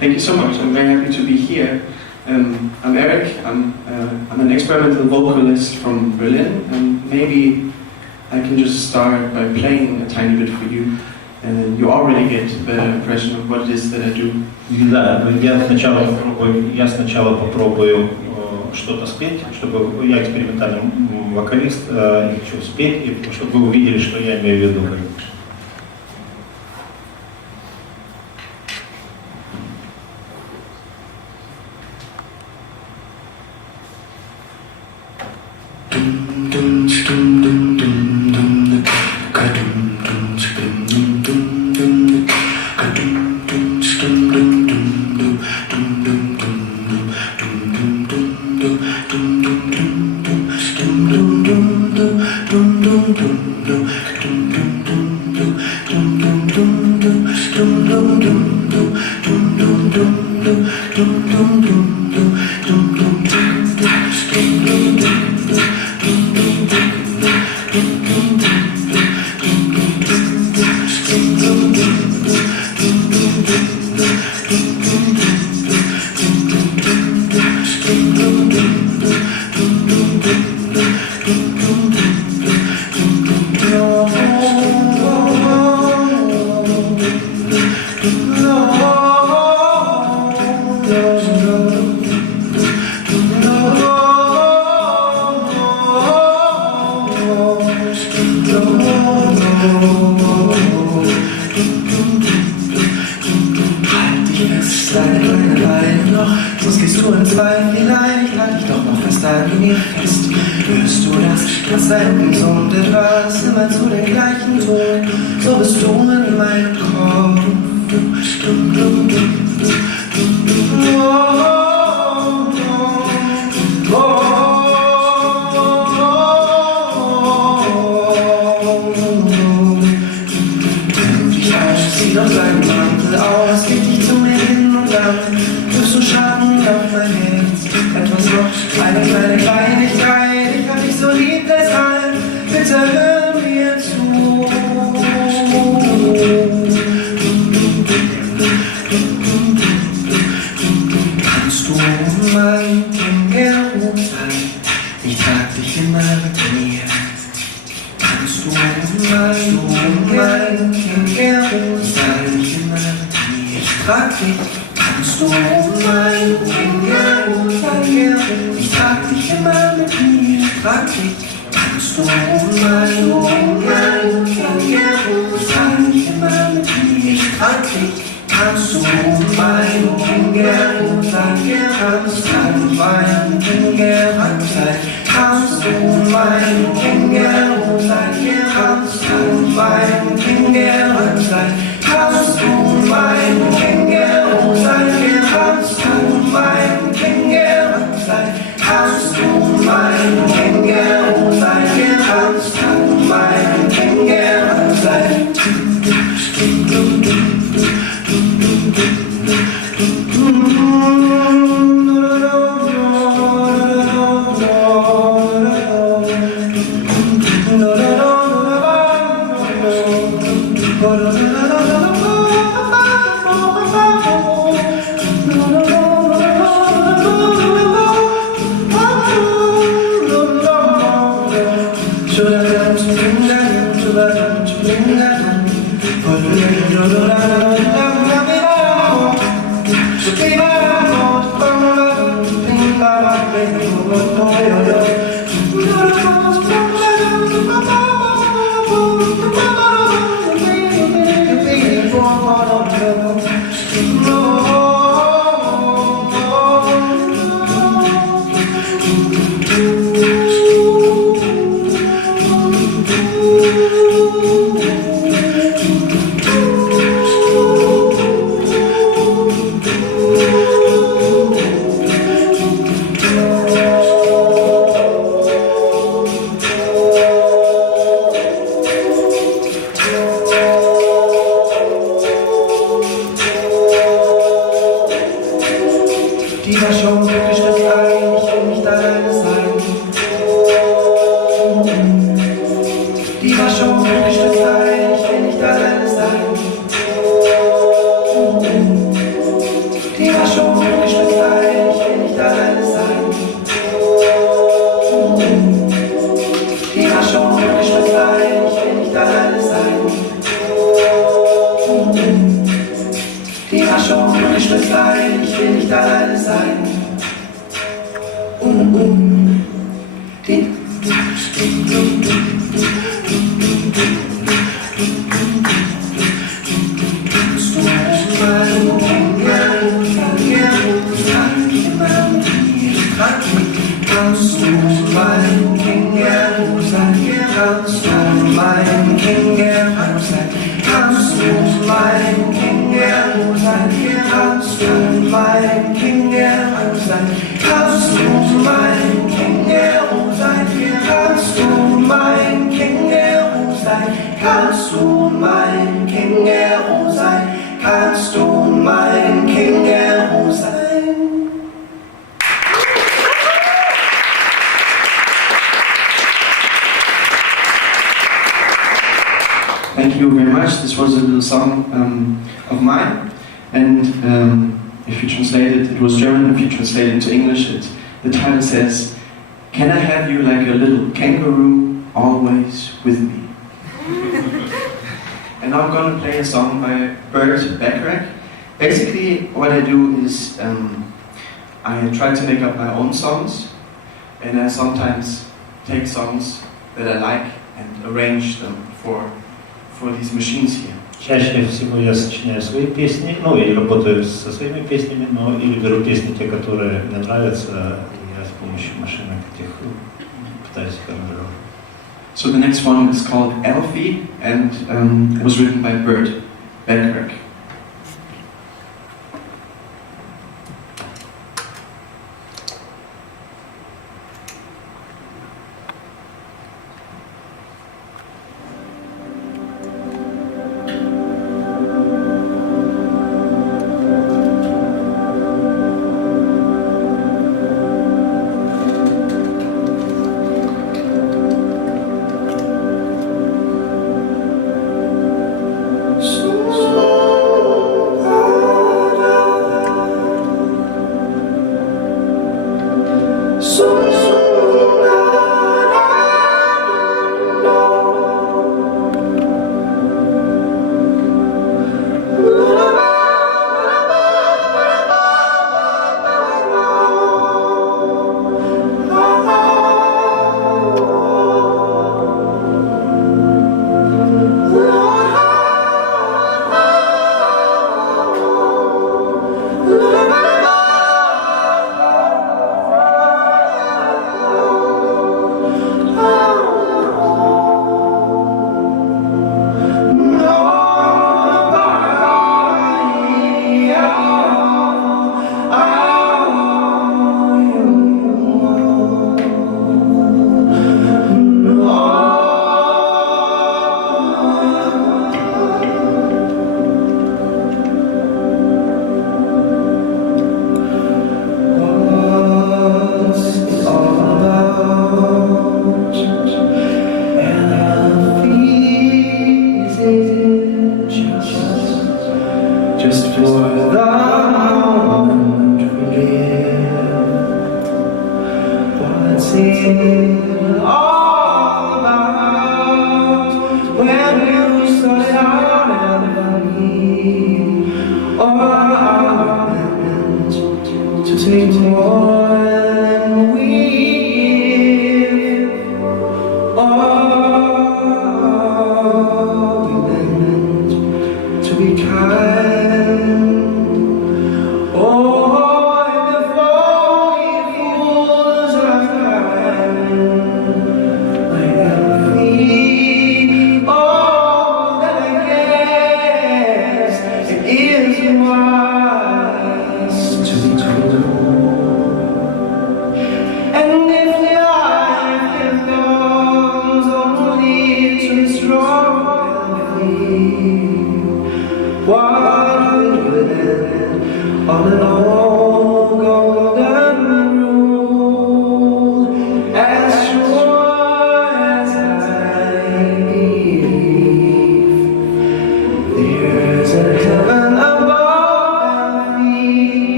Thank you so much. I'm very happy to be here. I'm Erik. I'm an experimental vocalist from Berlin, and maybe I can just start by playing a tiny bit for you, and then you already get a better impression of what it is that I do. Да, я сначала попробую что-то спеть, чтобы я экспериментальный вокалист, и хочу спеть, и чтобы вы увидели, что я имею в виду. Thank you very much. This was a little song of mine, and if you translate it, it was German. If you translate it into English, the title says, "Can I have you like a little kangaroo, always with me?" And I'm gonna play a song by Bert Bacharach. Basically, what I do is I try to make up my own songs, and I sometimes take songs that I like and arrange them for these machines here. Чаще всего я сочиняю свои песни, ну и работаю со своими песнями, но или беру песни, те, которые мне нравятся, и я с помощью машинок этих пытаюсь их аранжировать. So the next one is called Elfie, and it was written by Bert Bacharach.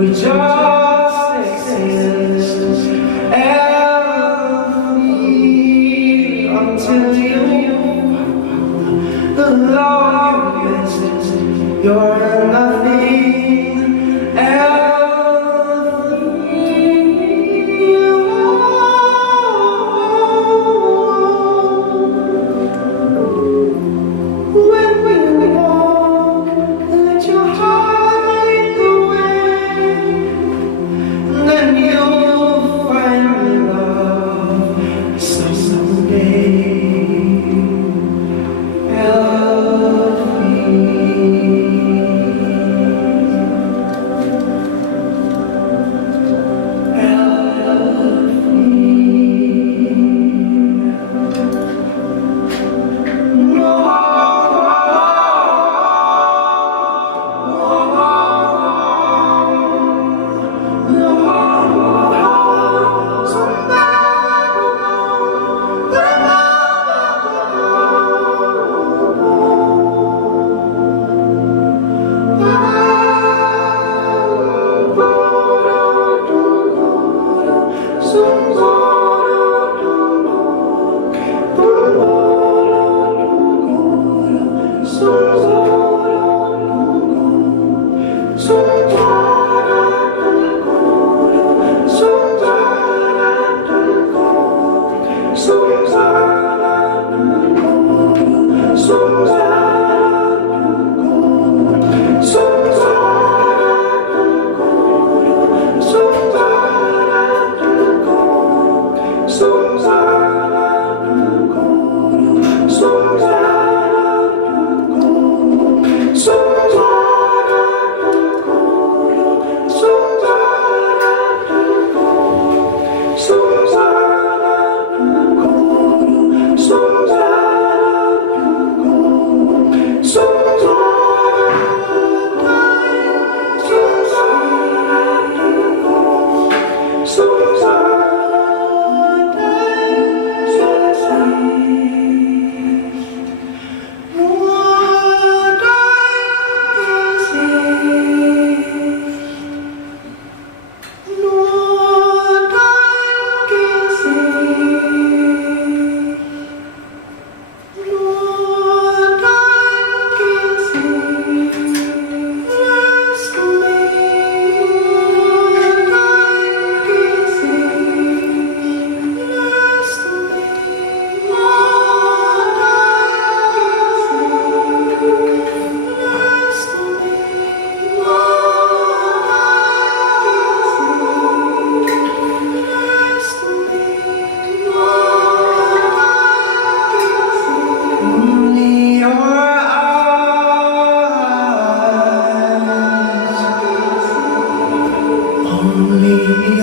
We just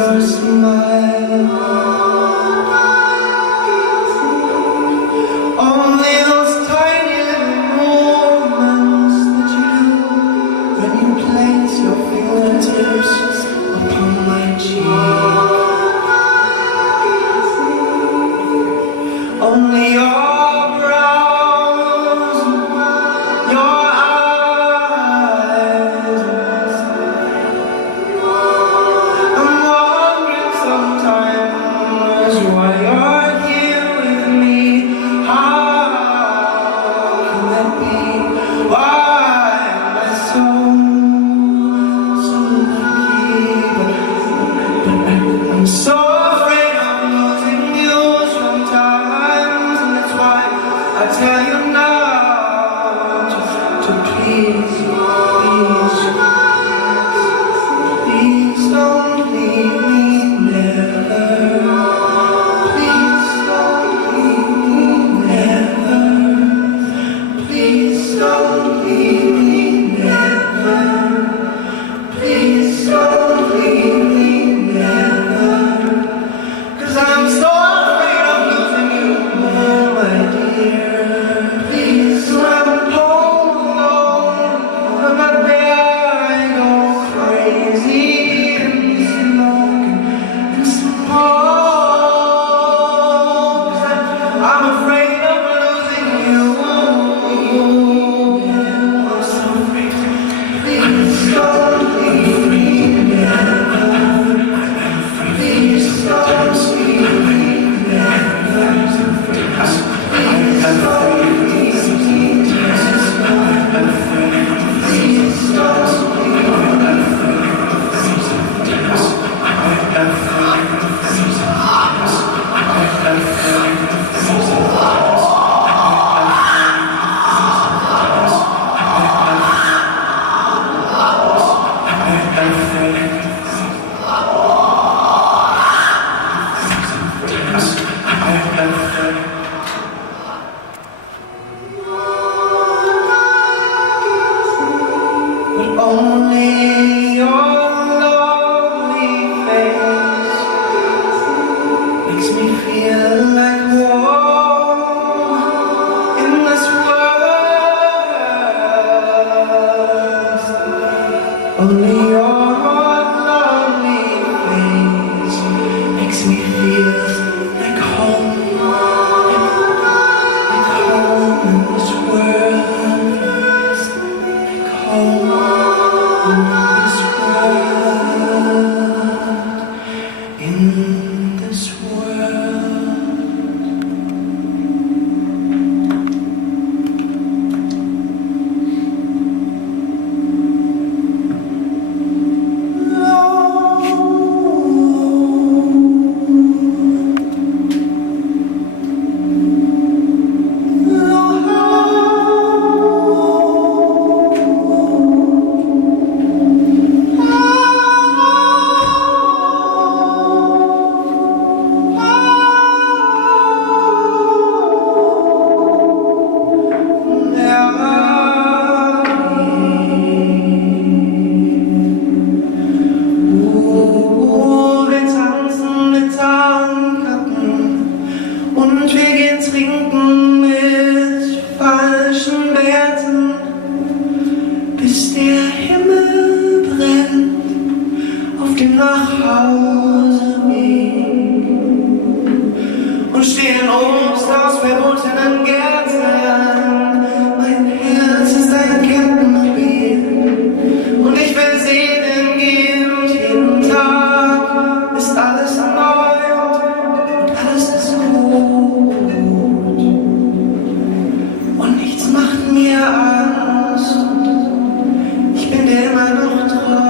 your smile. Only those tiny moments that you do when you place your fingertips upon my cheek. Only your brows, your eyes. I'm wondering sometimes why you're here with me. How can that be? Why am I so lucky? But I'm so afraid of losing you sometimes, and that's why I tell you now to please, please don't leave me, never. Please don't leave me, never. Please don't leave me, never. Please don't leave me, never. 'Cause I'm so afraid of losing you, my dear. Please, when I'm home alone, when I'm there, I go crazy and smoke and smoke. 'Cause I'm afraid of losing you. I'm so afraid. Please don't leave me, never. Please don't leave me, never. Please don't leave me, never. Please don't leave But only your lovely face makes me feel like warm in this world. Only your lovely face makes me feel like home in this world. Like home in this world. In this world. Wir tanzen mit Tarnkappen und wir gehen trinken mit falschen Werten, bis der Himmel brennt auf dem Nachhauseweg und stehen Obst aus verbotenen Gärten. Mein Herz ist ein Kettenmobil und ich will sehen gehen und jeden Tag ist alles neu und alles ist gut und nichts macht mir Angst. Ich bin dir immer noch treu.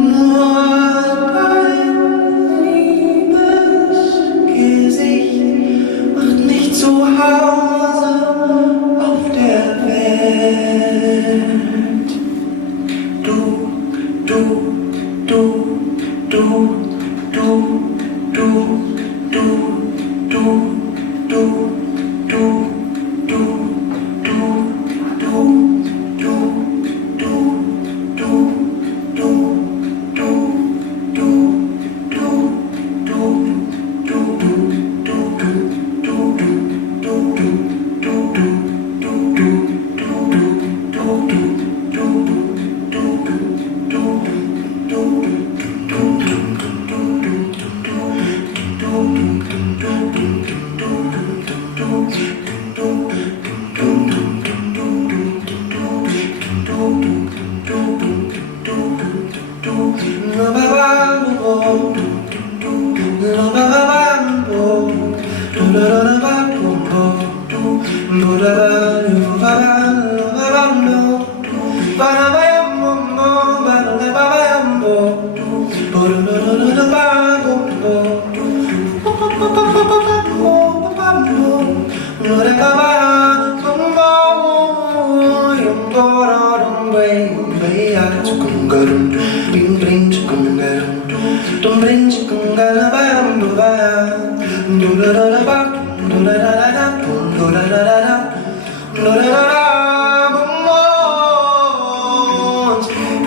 Nur dein Liebesgesicht macht mich zu Hause auf der Welt. Du, du, du, du, du, du, du, du, du, du, du, du, du, du, du, du, du, du,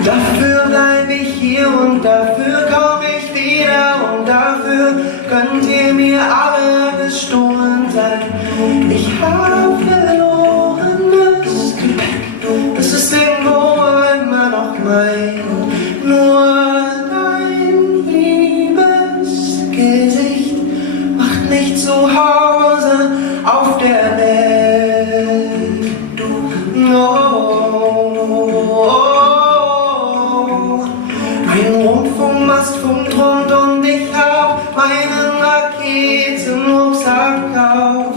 Dafür bleibe ich hier und dafür komme ich wieder und dafür könnt ihr mir alle gestohlen sein. Ich habe verlorenes Gepäck, das ist irgendwo immer noch mein. Nur dein liebes Gesicht macht mich zu Hause auf der Welt. Ein Rundfunkmast funkt rund und ich hab meinen Raketenrucksack auf.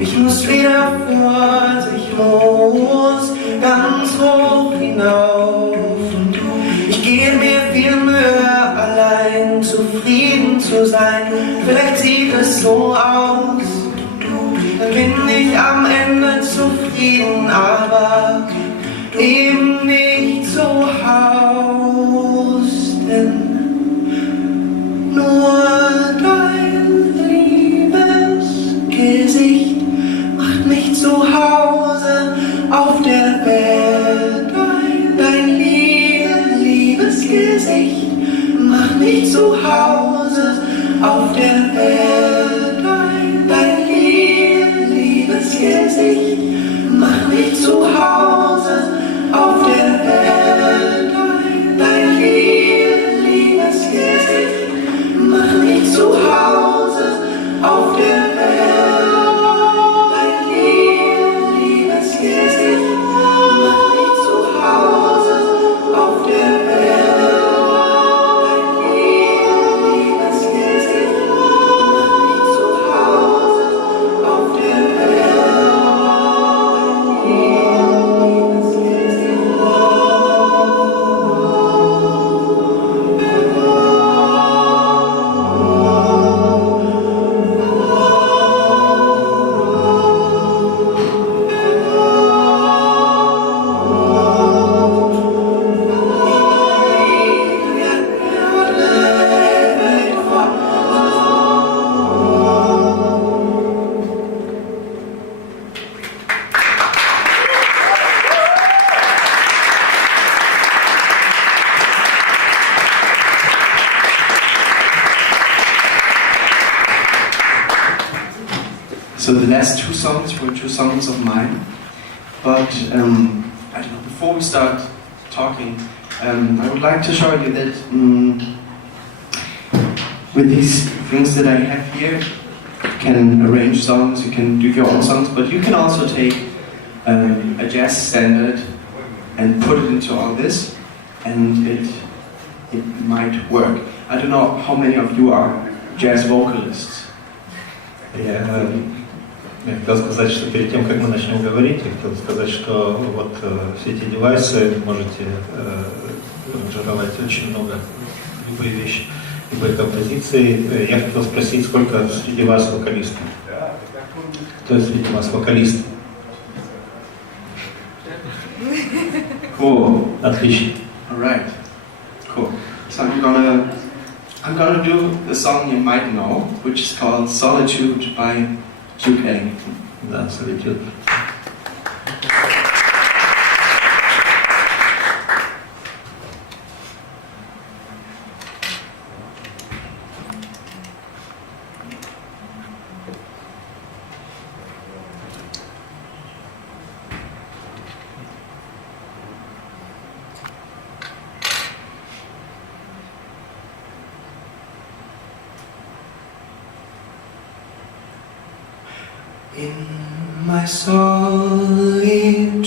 Ich muss wieder fort, ich muss ganz hoch hinauf. Ich gebe mir viel Mühe, allein zufrieden zu sein. Vielleicht sieht es so aus, dann bin ich am Ende zufrieden, aber eben nicht zu Haus, denn nur dein liebes Gesicht macht mich zu Hause auf der Welt. Dein liebes Gesicht macht mich zu Hause auf der Welt. Dein liebes Gesicht macht mich zu Hause auf der Welt. Dein liebes Gesicht macht mich zu Hause auf der Welt. Dein liebes Gesicht macht mich zu Hause auf der Welt. Dein liebes Gesicht macht mich zu Hause auf der Welt. So the last two songs were two songs of mine, but I don't know, before we start talking, I would like to show you that with these things that I have here, you can arrange songs, you can do your own songs, but you can also take a jazz standard and put it into all this, and it might work. I don't know how many of you are jazz vocalists. Я хотел сказать, что перед тем, как мы начнем говорить, я хотел сказать, что вот все эти девайсы можете аранжировать очень много, любые вещи, любые композиции. Я хотел спросить, сколько среди вас вокалистов? Кто среди вас вокалист? Cool. Отлично. Alright. Cool. So I'm gonna do a song you might know, which is called Solitude by UK. Да, Solitude. In my solitude,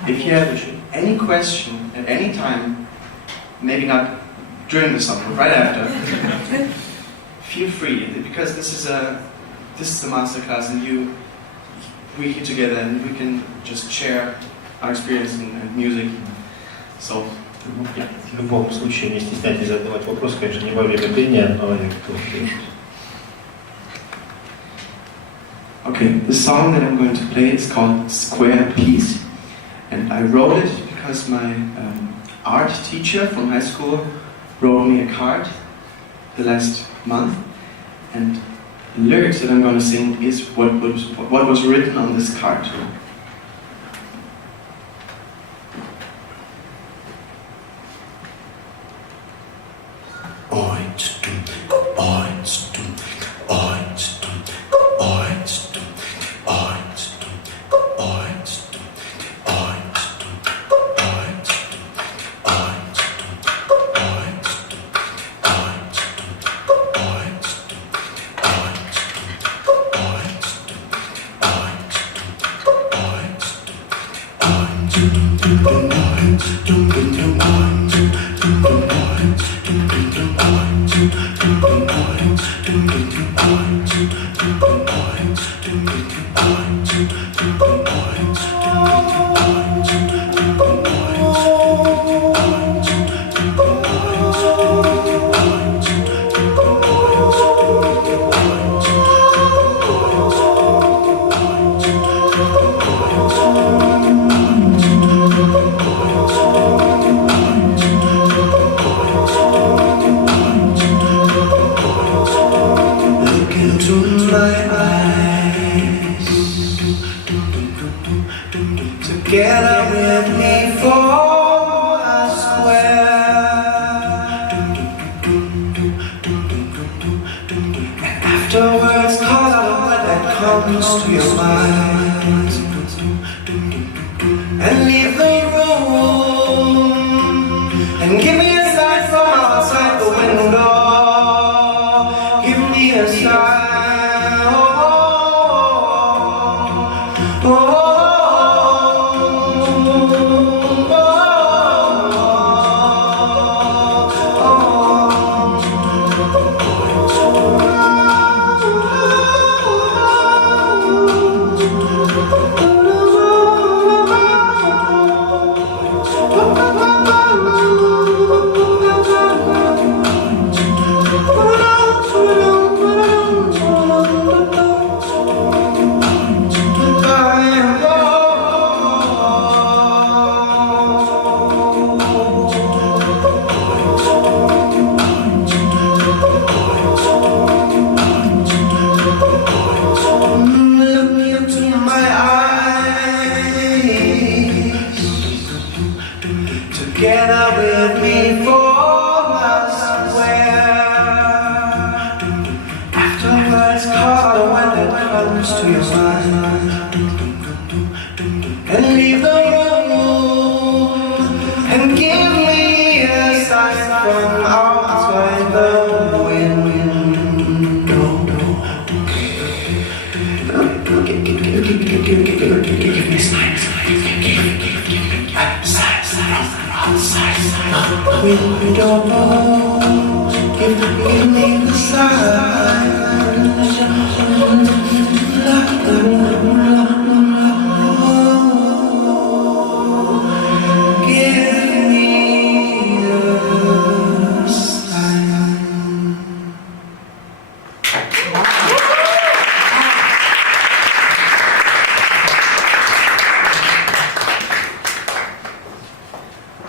If you have any question at any time, maybe not during the song, but right after, feel free, because this is the masterclass, and we're here together, and we can just share our experience in music. So, yeah. В любом случае, не стесняйтесь задавать вопрос, конечно, не во время пения, но я готов. Okay, the song that I'm going to play is called Square Piece, and I wrote it because my art teacher from high school wrote me a card the last month, and the lyrics that I'm going to sing is what was written on this card.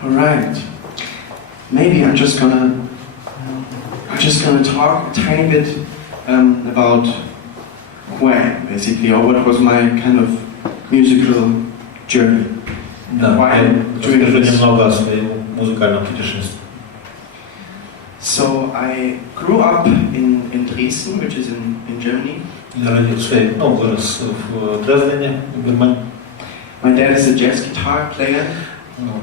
Alright, maybe I'm just gonna talk a tiny bit about Wham, basically, or what was my kind of musical journey. Да, расскажу немного о своем музыкальном путешествии. So I grew up in Dresden, which is in Germany. Я родился, вырос в Дрездене, в Германии. My dad is a jazz guitar player.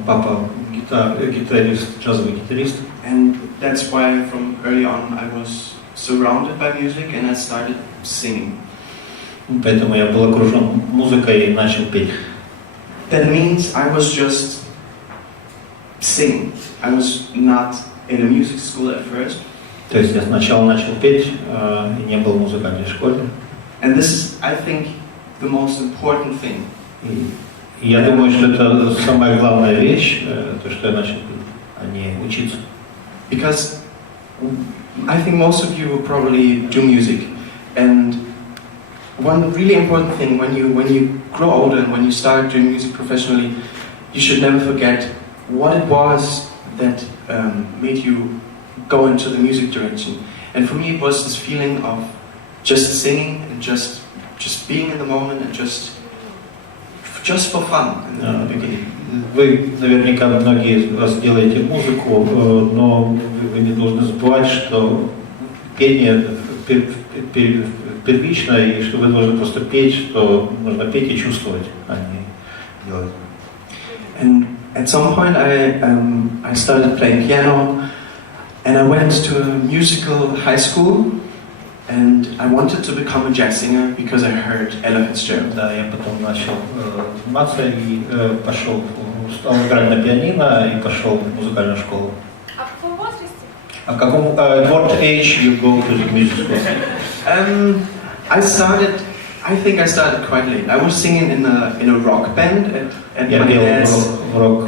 Папа гитарист, джазовый гитарист. And that's why from early on I was surrounded by music and I started singing. Поэтому я был окружен музыкой и начал петь. that means I was just singing. I was not in a music school at first. То есть я сначала начал петь и не был в музыкальной школе. And this is, I think, the most important thing. И я думаю, что это самая главная вещь, то, что я начал, а не учиться. Because I think most of you probably do music, and one really important thing when you grow older and when you start doing music professionally, you should never forget what it was that made you go into the music direction. And for me, it was this feeling of just singing and just being in the moment and just for fun in the beginning. Вы наверняка многие из вас делаете музыку, но вы не должны забывать, что пение первично, и что вы должны просто петь, что нужно петь и чувствовать, а не делать. And at some point I started playing piano, and I went to a musical high school, and I wanted to become a jazz singer because I heard Ella Fitzgerald. Да, я потом начал заниматься и пошел, стал играть на пианино и пошел в музыкальную школу. А в каком возрасте? А в каком what age you go to the music school? I think I started quite late. I was singing in a rock band at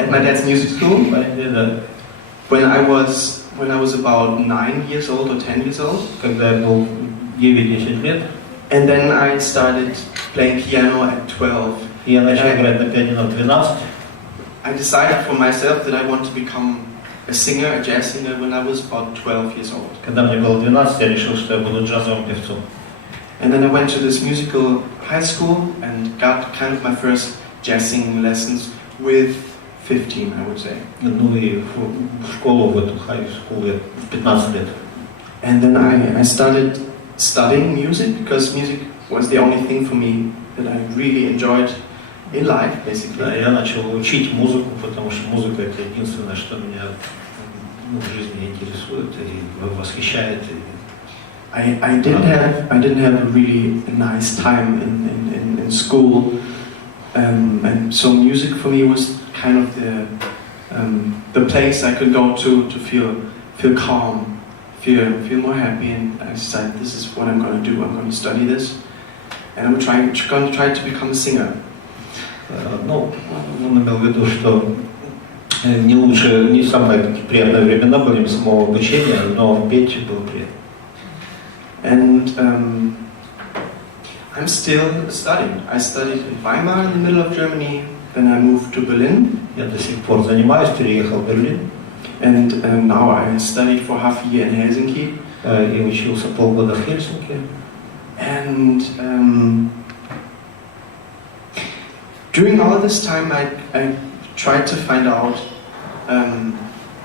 my dad's music school. When I was about 9 years old or 10 years old. Когда я был 9-10 лет. And then I started playing piano at 12. И я начал играть на пианино в 12. I decided for myself that I want to become a singer, a jazz singer, when I was about 12 years old. Когда мне было 12, я решил, что я буду джазовым певцом. And then I went to this musical high school and got kind of my first jazz singing lessons with 15, I would say. Ну и в школу, в эту high school я в 15 лет. And then I started studying music because music was the only thing for me that I really enjoyed in life, basically. Да, я начал учить музыку, потому что музыка это единственное, что меня в жизни интересует и восхищает. I didn't have a really nice time in school, and so music for me was kind of the place I could go to feel calm, feel more happy, and I decided this is what I'm going to do. I'm going to study this, and I'm going to try to become a singer. Ну, он имел в виду, что не самые приятные времена были самого обучения, но петь было приятно. And I'm still studying. I studied in Weimar in the middle of Germany, then I moved to Berlin. Я до сих пор занимаюсь, переехал в Берлин. And now I studied for half a year in Helsinki. И учился полгода в Хельсинки. And during all this time, I tried to find out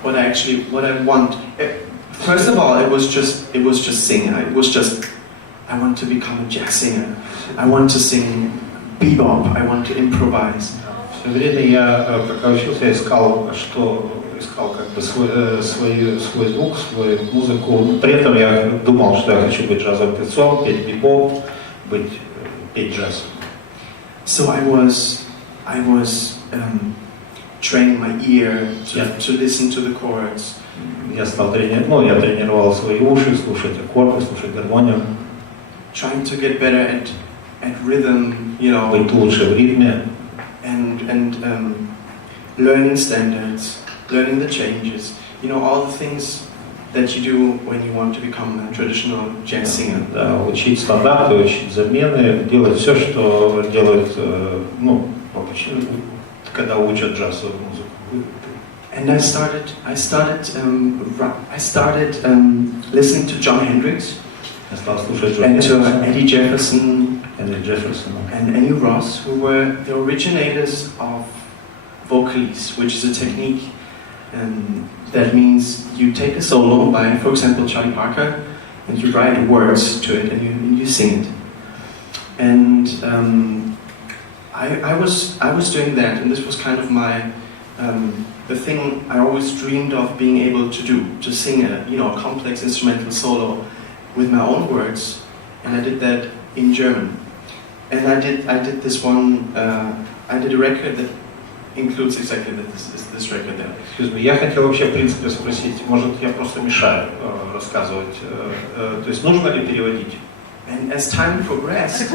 what I want. First of all, it was just singing. I want to become a jazz singer. I want to sing bebop. I want to improvise. Все время я, пока учился, искал как бы свой звук, свою музыку. При этом я думал, что я хочу быть джазовым певцом, петь бибоп, петь джаз. So I was training my ear to listen to the chords. Я тренировал свои уши, слушать аккорды, слушать гармонию. Trying to get better at rhythm, you know. Быть лучше в ритме. And learning standards, learning the changes, you know, all the things that you do when you want to become a traditional jazz singer. Да, учить стандарты, учить замены, делать все, что делают, когда учат джазовую музыку. And I started listening to John Hendricks, and to Eddie Jefferson, and Annie Ross, who were the originators of vocalese, which is a technique that means you take a solo by, for example, Charlie Parker, and you write words to it and you sing it. And I was doing that, and this was kind of my the thing I always dreamed of being able to do, to sing a complex instrumental solo with my own words, and I did that in German. And I did this one. I did a record includes exactly this record there. Excuse me, я хотел вообще в принципе спросить, может я просто мешаю рассказывать, то есть нужно ли переводить? And as time progressed, I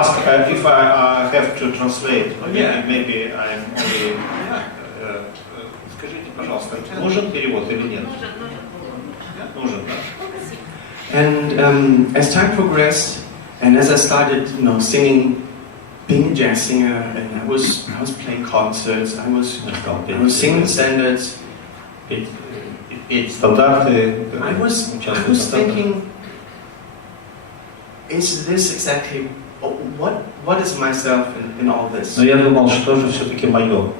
ask if I have to translate. Yeah. Maybe I'm only. Скажите, пожалуйста, нужен перевод или нет? Нужен, да. And as time progressed, and as I started, singing, being a jazz singer, and I was playing concerts, I was singing standards. Петь стандарты. I was thinking, is this exactly what is myself in all this? Но я думал, что же все-таки мое.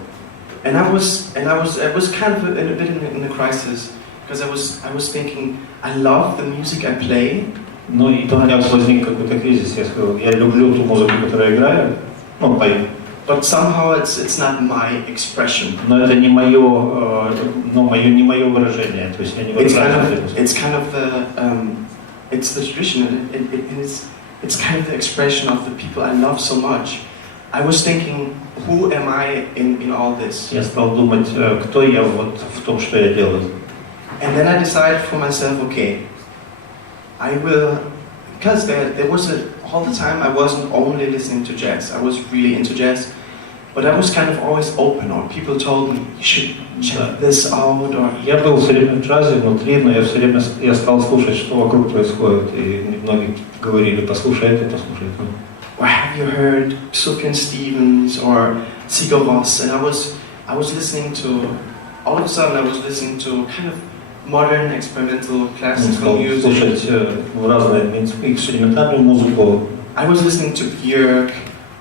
And I was kind of a bit in a crisis, because I was thinking, I love the music I play. Ну и у меня возник какой-то кризис. Я сказал, я люблю ту музыку, которую я играю, пою. But somehow it's not my expression. Но это не мое выражение. То есть я не выражаю. It's kind of it's the tradition, and it's kind of the expression of the people I love so much. I was thinking, who am I in all this? Я стал думать, кто я вот в том, что я делаю. And then I decided for myself, okay, I will, because there was all the time I wasn't only listening to jazz. I was really into jazz, but I was kind of always open, or people told me, you should check this out, or... Я был все время в джазе внутри, но я стал слушать, что вокруг происходит, и многие говорили, послушай это, послушай это. Or have you heard Sufjan Stevens or Sigur Rós? And I was listening to, all of a sudden I was listening to kind of modern experimental classical music. Слушать разную экспериментальную музыку. I was listening to Björk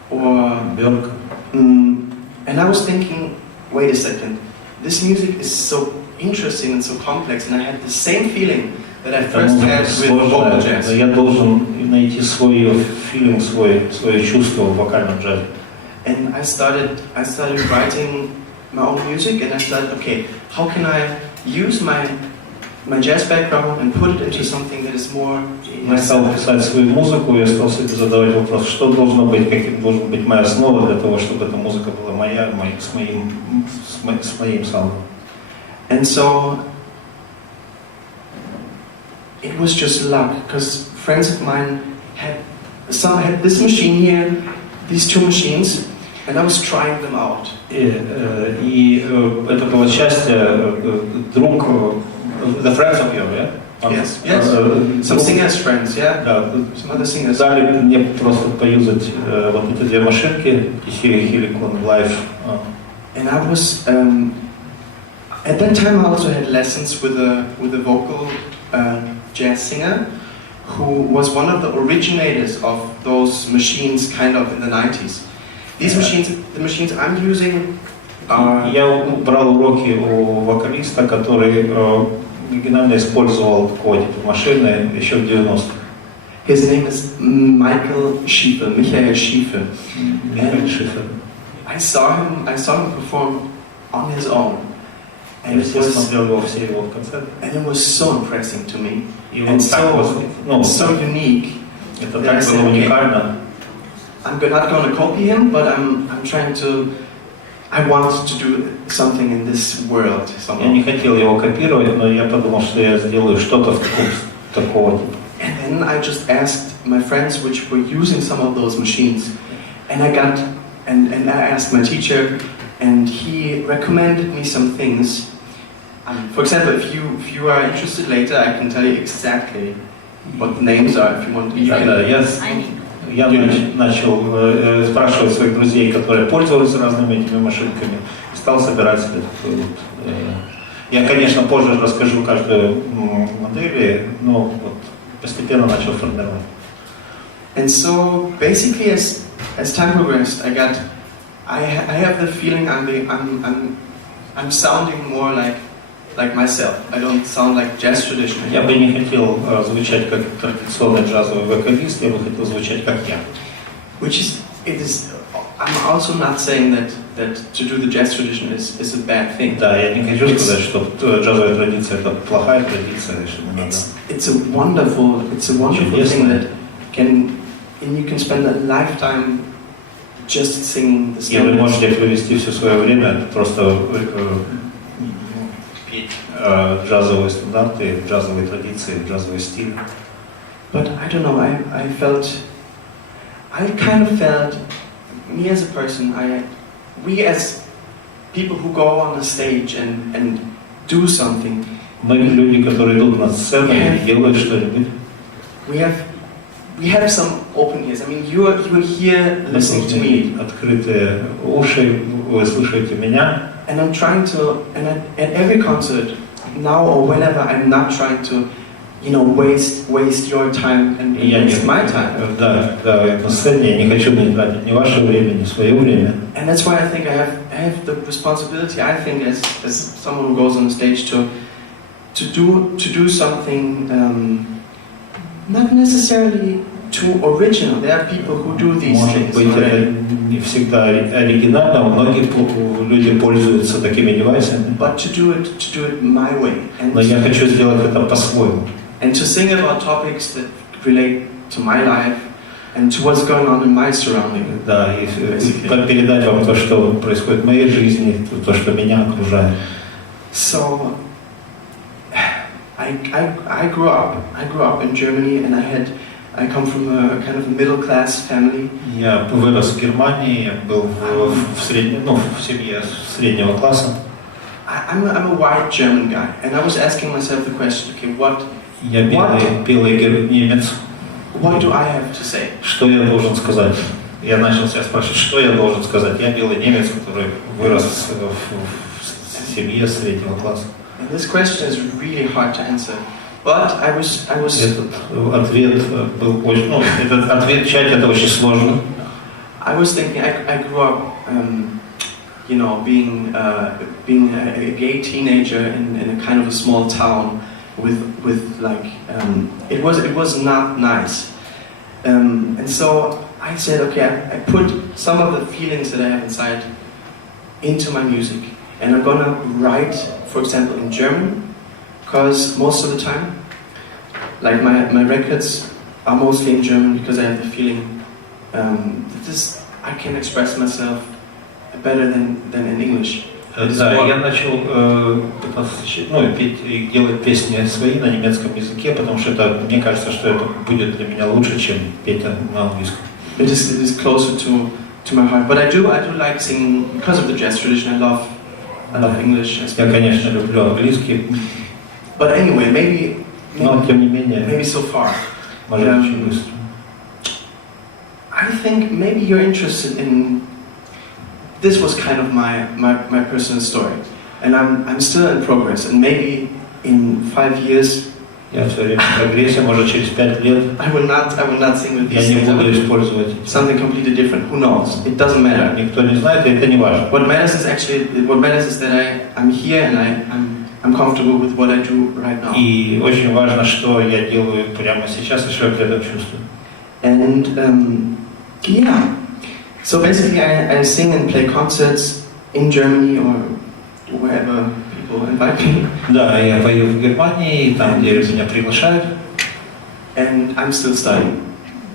or Björk. And I was thinking, wait a second, this music is so interesting and so complex, and I had the same feeling that I first had with vocal jazz. Я должен найти свой feeling, свое чувство в вокальном джазе. And I started writing my own music, and I started, okay, how can I use my jazz background and put it into something that is more... Я стал писать свою музыку, я стал себе задавать вопрос, что должно быть, каким должен быть моя основа для того, чтобы эта музыка была моя, с моим саундом. And so it was just luck, because friends of mine had this machine here, these two machines, and I was trying them out. И это было счастье, друг, the friends of you, yeah? Yes. Some singers' friends, yeah? Some other singers. Дали мне просто поюзать вот эти две машинки, TC-Helicon Live. And I was, at that time I also had lessons with a vocal jazz singer who was one of the originators of those machines kind of in the 90s. These machines, the machines I'm using are... Я брал уроки у вокалиста, который оригинально использовал такого типа машины еще в 90-х. His name is Michael Schiefer. I saw him perform on his own. And it was so impressive to me. And so unique. I'm not going to copy him, but I want to do something in this world. Я не хотел его копировать, но я подумал, что я сделаю что-то такого. And then I just asked my friends which were using some of those machines, and I asked my teacher, and he recommended me some things. For example, if you are interested later, I can tell you exactly what the names are. If you want, you can. Я начал спрашивать своих друзей, которые пользовались разными этими машинками, и стал собирать себе такой вот. Я, конечно, позже расскажу каждую модель, но вот постепенно начал формировать. And so basically, as time progressed, I have the feeling I'm sounding more like myself. I don't sound like jazz tradition. Я бы не хотел звучать как традиционный джазовый вокалист, я бы хотел звучать как я. I'm also not saying that to do the jazz tradition is a bad thing. Да, я не хочу сказать, что джазовая традиция это плохая традиция, что не надо. It's a wonderful thing that you can spend a lifetime just singing the И вы standards. можете провести все свое время просто петь джазовые стандарты, джазовые традиции, джазовый стиль. But I don't know, I kind of felt, me as a person, we as people who go on a stage and do something, Многие люди, которые идут на сцену и делают что-нибудь, we have some open ears. I mean, you are here listening to me. Открытые уши, вы слушаете меня. And I'm trying to, and at every concert, now or whenever, I'm not trying to, waste your time and waste my time. Да, на сцене я не хочу ни тратить ни ваше время, ни свое время. And that's why I think I have the responsibility, I think, as someone who goes on stage to do something not necessarily too original. There are people who do these things. Может быть, это не всегда оригинально, многие люди пользуются такими девайсами. But to do it my way. Но я хочу сделать это по-своему. And to sing about topics that relate to my life and to what's going on in my surrounding. Да, и передать вам то, что происходит в моей жизни, то, что меня окружает. So I grew up in Germany, and I come from a kind of middle class family. Я вырос в Германии, я был в семье среднего класса. I'm a white German guy, and I was asking myself the question: okay, Я белый немец. What do I have to say? Что я должен сказать? Я начал себя спрашивать, что я должен сказать. Я белый немец, который вырос в семье среднего класса. And this question is really hard to answer. But I was. Этот ответ был очень, отвечать это очень сложно. I was thinking. I grew up, being a gay teenager in a kind of a small town with like it was not nice. And so I said, okay, I put some of the feelings that I have inside into my music, and I'm gonna write, for example, in German, because most of the time, like my records are mostly in German, because I have the feeling that I can express myself better than in English. Да, я начал делать песни свои на немецком языке, потому что мне кажется, что это будет для меня лучше, чем петь на английском. It is closer to my heart. But I do like singing because of the jazz tradition. I love English. Я, конечно, люблю английский. But anyway, maybe тем не менее, maybe so far. Может, очень быстро. I think maybe you're interested in. This was kind of my personal story, and I'm still in progress. And maybe in 5 years, я все время в прогрессе, может, через 5 лет. I will not sing with these Я не буду использовать something completely different. Who knows? It doesn't matter. Никто не знает, и это не важно. What matters is that I'm here and I'm comfortable with what I do right now. И очень важно, что я делаю прямо сейчас и что я при этом чувствую. And yeah. So basically, I sing and play concerts in Germany or wherever people invite me. Да, я пою в Германии, там, где меня приглашают. And I'm still studying.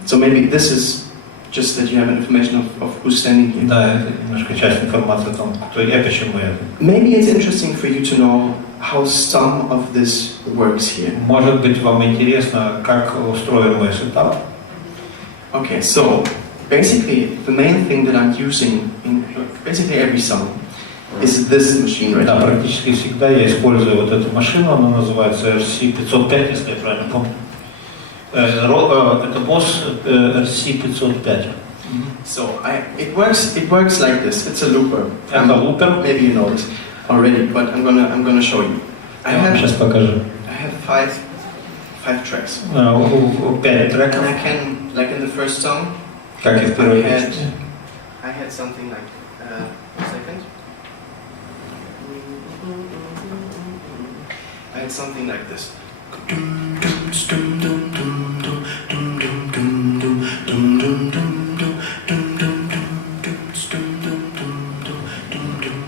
So maybe this is just that you have information of who's standing here. Да, это немножко часть информации о том, кто я, почему я. Maybe it's interesting for you to know how some of this works here. Может быть, вам интересно, как устроен мой сетап? Okay, so basically, the main thing that I'm using in basically every song is this machine right Да, here. практически всегда я использую вот эту машину, она называется RC505, если я правильно помню. Это босс RC505. So it works like this. It's a looper. Это лупер. Maybe you know this already, but I'm gonna show you. Сейчас покажу. I have five tracks. 5 треков. And I can, like in the first song, Как и в первой песне. I had something like, a second. I had something like this.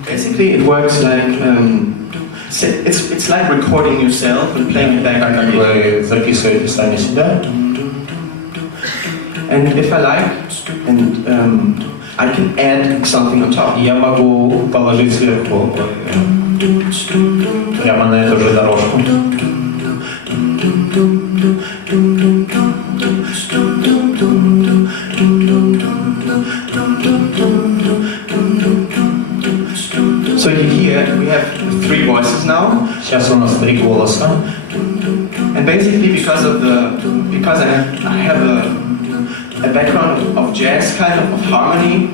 Basically, it works like it's like recording yourself and playing it back. Как вы записываете сами себя. And if I like, and I can add something on top. Я могу положить сверху прямо на эту же дорожку. So you hear we have 3 voices now. Сейчас у нас 3 голоса. And basically because I have a background of jazz, kind of harmony,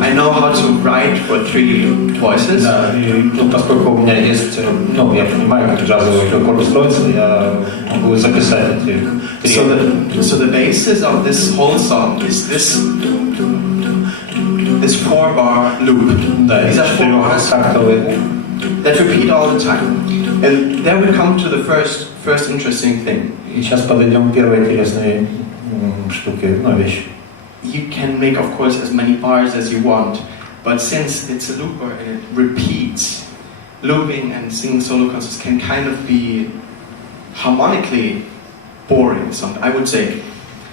I know how to write for 3 voices. Да, и поскольку у меня есть, я понимаю, как джазовый рекорд устроится, я могу записать эти 3. So the basis of this whole song is this 4-bar loop. Да, These are 4 bars that repeat all the time. And then we come to the first interesting thing. И сейчас подойдем к первой интересной штуке, вещи. You can make, of course, as many bars as you want, but since it's a looper and it repeats, looping and singing solo concerts can kind of be harmonically boring, I would say.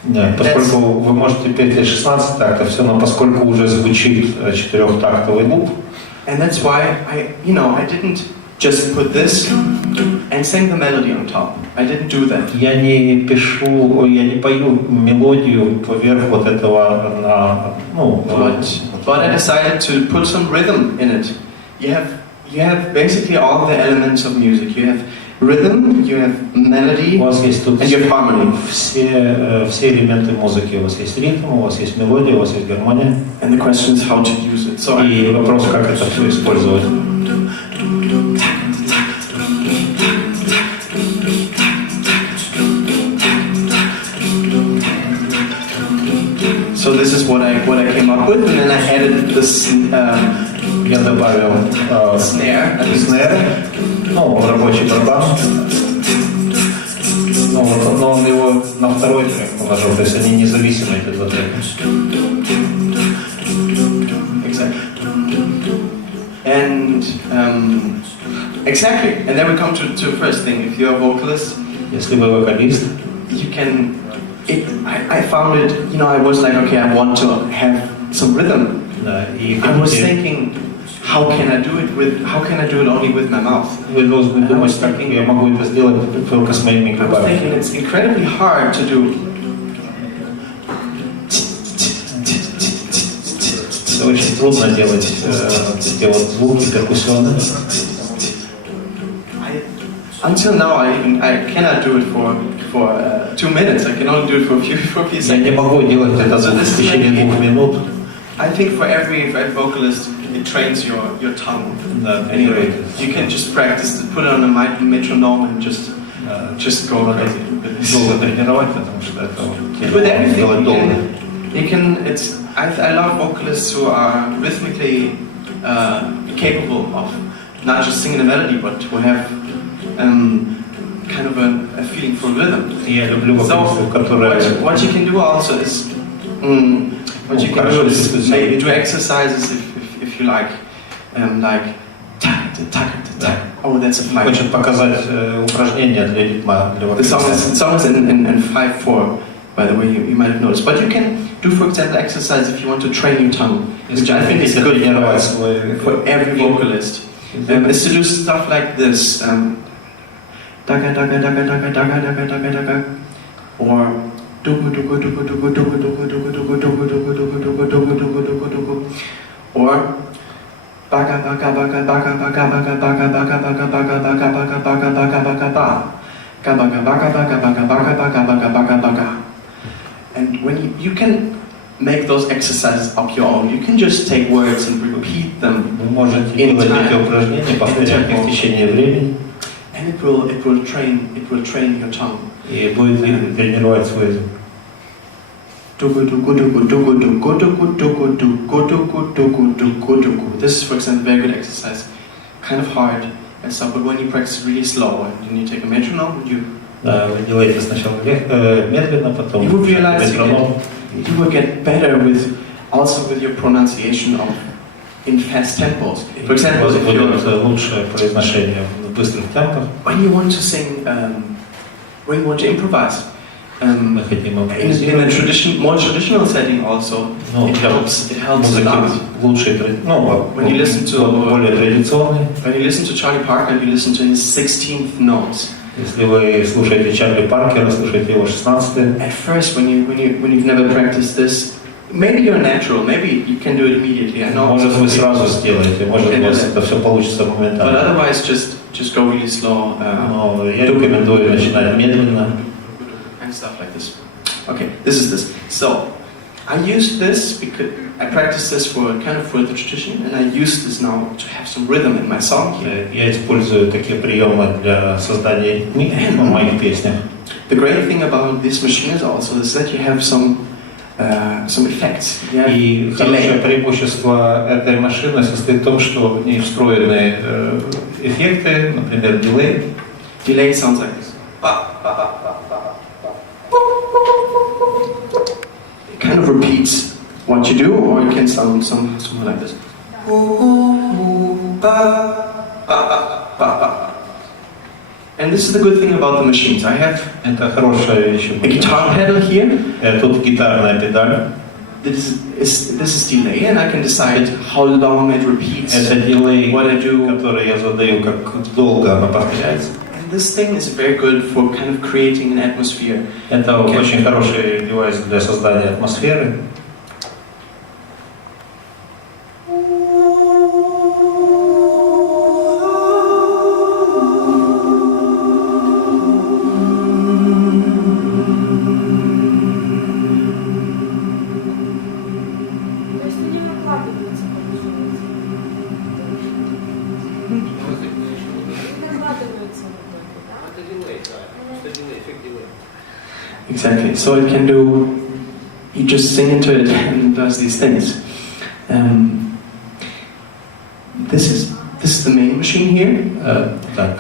Да, поскольку вы можете петь 16 тактов, все, но поскольку уже звучит 4-тактовый луп. And that's why I didn't just put this and sing the melody on top. I didn't do that. Я не пою мелодию поверх вот этого But I decided to put some rhythm in it. You have basically all the elements of music. You have rhythm, you have melody, у вас есть тут and you have harmony. Все элементы музыки. У вас есть ритм, у вас есть мелодия, у вас есть гармония. And the question is how to use it. So и вопрос, как это все использовать. So this is what I came up with, and then I added this. Я добавил snare, рабочий барабан. Но он его на второй трек положил, то есть они независимы эти 2 трека. Exactly. And exactly. And then we come to the first thing. If you're a vocalist, если вы вокалист, you can. I found it. I was like, okay, I want to have some rhythm. I was thinking, how can I do it only with my mouth? Вы должны думать, как я могу это сделать только с моими губами. I was thinking it's incredibly hard to do. Это очень трудно делать эти звуки перкуссионные. Until now, I cannot do it for 2 minutes. I can only do it for a few seconds. Я не могу делать это в течение 2 минут. I think for every vocalist, it trains your tongue. Anyway, you can just practice, put it on a metronome and just go crazy. Долго тренировать, потому что это With everything, делать долго. you can. I love vocalists who are rhythmically capable of not just singing a melody, but who have kind of a feeling for rhythm. Я люблю вокалистов, которые. What you can do also is maybe do exercises if you like Oh, that's a 5. Хочет показать упражнения для ритма для вокалиста. The song is in 5/4. By the way, you might have noticed. But you can do, for example, exercise if you want to train your tongue, which I think is good for every vocalist. Is to do stuff like this. Daga daga daga daga daga daga daga daga, or dugu dugu dugu dugu dugu dugu dugu dugu dugu dugu dugu dugu dugu dugu dugu dugu, or baga baga baga baga baga baga baga baga baga baga baga baga baga baga baga ba, baga baga baga baga baga baga baga baga baga. And when you can make those exercises up your own, you can just take words and repeat them. Вы можете делать эти упражнения, повторять их в течение времени. And it will train your tongue. И будет тренировать свой язык. This is, for example, a very good exercise. Kind of hard and stuff, but when you practice really slow and then you take a metronome and you. Да, вы делаете сначала медленно, потом метроном. You will get better with your pronunciation in fast tempos. For example, if you're лучшее произношение в быстрых темпах. When you want to sing, when you want to improvise, Мы хотим in a импровизировать. more traditional setting also, Ну, it для helps a музыки lot. лучшей, When you listen to- более традиционной. When you listen to Charlie Parker, you listen to his 16th notes. Если вы слушаете Чарли Паркера, слушаете его 16-е. At first, when you've never practiced this, maybe you're natural, maybe you can do it immediately. I know. Может, вы сразу сделаете, может, у вас это все получится But моментально. otherwise, just go really slow. Но я рекомендую начинать медленно. And stuff like this. Okay, this is this. So, I use this because I practice this for kind of for the tradition, and I use this now to have some rhythm in my song here. Я использую такие приемы для создания ритмики в моих песнях. The great thing about this machine is also is that you have some effects. Yeah, И хорошее преимущество этой машины состоит в том, что в ней встроены эффекты, например, дилей. Delay sounds like this. It kind of repeats what you do, or it can sound something like this. And this is the good thing about the machines. I have Это хорошая вещь. a guitar pedal here. Тут гитарная педаль. This is delay, and I can decide how long it repeats. Это дилей, What I do. который я задаю, как долго она повторяется. And this thing is very good for kind of creating an atmosphere. Это очень хороший девайс для создания атмосферы. То есть они накладываются, получается. Накладываются вот это, да? Exactly. So it can do. You just sing into it and it does these things. This is the main machine here. Так.